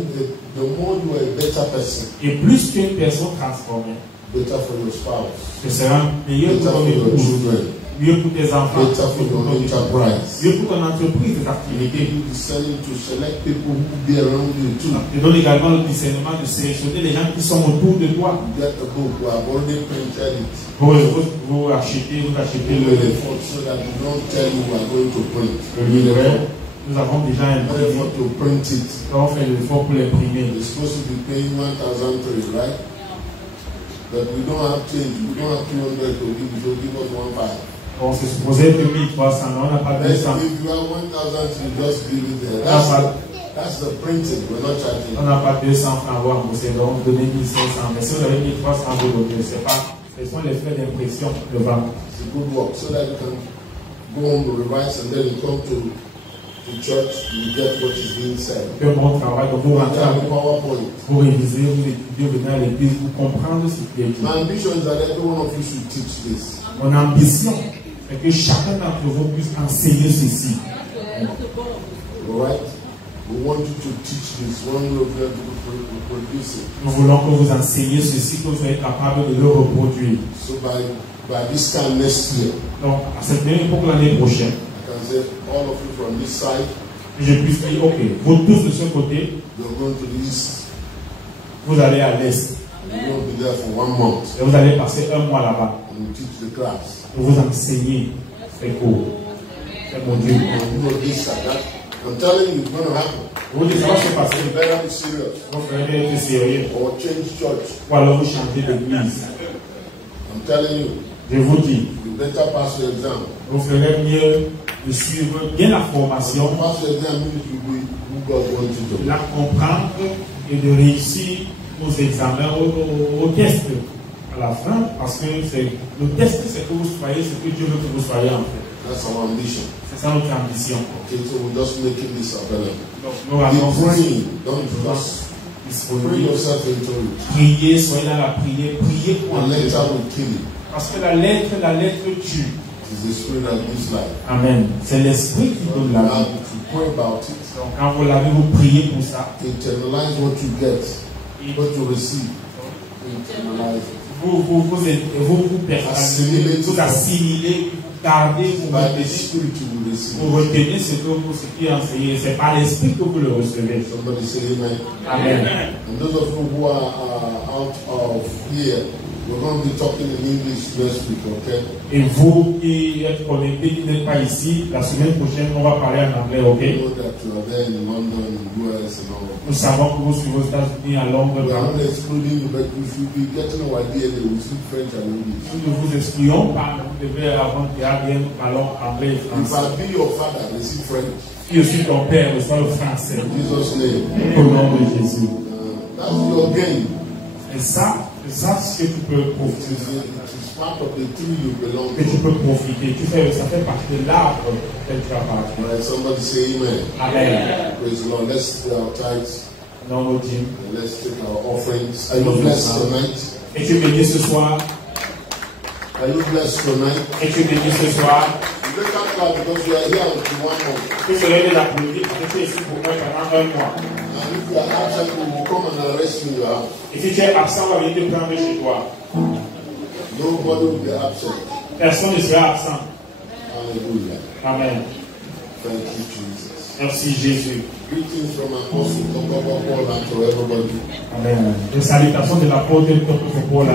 the more you are a better person, Et plus qu'une personne transformée, better for your spouse, ce sera meilleur better pour for ton your épouse, children, mieux pour tes enfants, better for your enterprise. mieux pour ton entreprise, tes activités. You deciding to select people who will be around you too. Te donne également le discernement de sélectionner les gens qui sont autour de toi. Get a book. We have already printed it. Vous achetez We le effort so that we don't tell you we are going to print. livret. Nous avons déjà We imprimé. effort to print it. On fait l'effort pour l'imprimer. We're supposed to be paying 1,003, right? But we don't have change. We don't have 200 to give. So give us 1,500. On s'est supposé être 1300, mais on n'a pas If 200. you have 1,000, you just give it there. On That's the printing. We're not charging. n'a pas 200 francs à rembourser, donc vous donnez 1500. Mais si vous avez 1300, vous donnez. C'est Ce sont les frais d'impression de vente. It's a good work. So that you can go home, revise, and then you come to church, you get what is being said. C'est un bon travail. Donc vous rentrez, PowerPoint. vous révisez, vous étudiez, vous venez à l'église, vous comprenez ce qui est dit. My ambition is that every one of you should teach this. Mon ambition est que chacun d'entre vous puisse enseigner ceci. Alright? We want you to teach this. We want you to produce it. Nous voulons que vous enseigniez ceci, que vous soyez capable de le reproduire. So by this time next year, Donc, à cette même époque l'année prochaine, I can say all of you from this side, je puisse dire, ok, vous tous de ce côté, you're going to the east. vous allez à l'est. You're going to be there for 1 month. Et vous allez passer un mois là-bas. And you teach the class. Pour vous enseigner ces cours. C'est mon Dieu. And you know this and that. I'm telling you, it's going to happen. Vous dites, ça va se passer. You better be serious. Vous ferez être sérieux. Or change church. Ou alors vous chantez d'église. I'm telling you, Je vous dis, you better pass your exam. vous ferez mieux de suivre bien la formation, Pass your exam means you will who God wants you to be. la comprendre et de réussir aux examens, aux tests à la fin, parce que le test, c'est que vous soyez ce que Dieu veut que vous soyez en fait. That's our ambition. C'est ça notre ambition. Okay, so we're just making this available. Donc, nous Be allons praying. Don't just bring yourself into it. prier, soyez dans la prière, priez pour The un letter will kill you. parce que la lettre tue. It is the spirit that gives life. Amen. C'est l'esprit qui donne la Now, vie. if you pray about it, Donc, quand vous l'avez, vous priez pour ça. internalize what you get, what you receive. Internalize it. Vous personnalisez, vous assimilez, vous gardez, vous By the retenez, spirit you will receive. vous retenez ce qui est enseigné. C'est par l'esprit que vous le recevez. Somebody say amen. Amen. And those of you who are out of here, we're going to be talking in English next week, okay? Et vous qui êtes connectés, qui n'êtes pas ici, la semaine prochaine, on va parler en anglais, I ok? know that you are there in London, in the US, and all. Nous savons que vous suivez aux États-Unis, à Londres. We are not excluding you, but you should be getting our DNA. We speak French and English. Nous ne vous excluons pas, mais vous devez avant qu'il y ait bien parlons anglais et If français. I be your father, receive French. Si je suis ton père, je sois le français. In Jesus' name. Au nom de Jésus. That's your game. Et ça, c'est ça ce que tu peux It profiter. is part of the tree you belong Que tu to. peux profiter. Ça fait partie de l'arbre que tu appartiens. Right, somebody say amen. Amen. Praise the Lord. Let's do our tithes Non, mon Dieu. and let's take our offerings. Are you blessed tonight? Es-tu béni ce soir? Are you blessed tonight? Es-tu béni ce soir? You better clap because you are here until 1 month. Tu serais de l'applaudir parce que tu es ici pour moi pendant un mois. And if you are absent, we will come and arrest you in your house. Et si tu es absent, on va venir te prendre chez toi. Nobody will be absent. Personne ne sera absent. Hallelujah. Amen. Thank you, Jesus. Merci Jésus. Greetings from Apostle Paul and to everybody. Amen. Les salutations de l'apôtre Paul.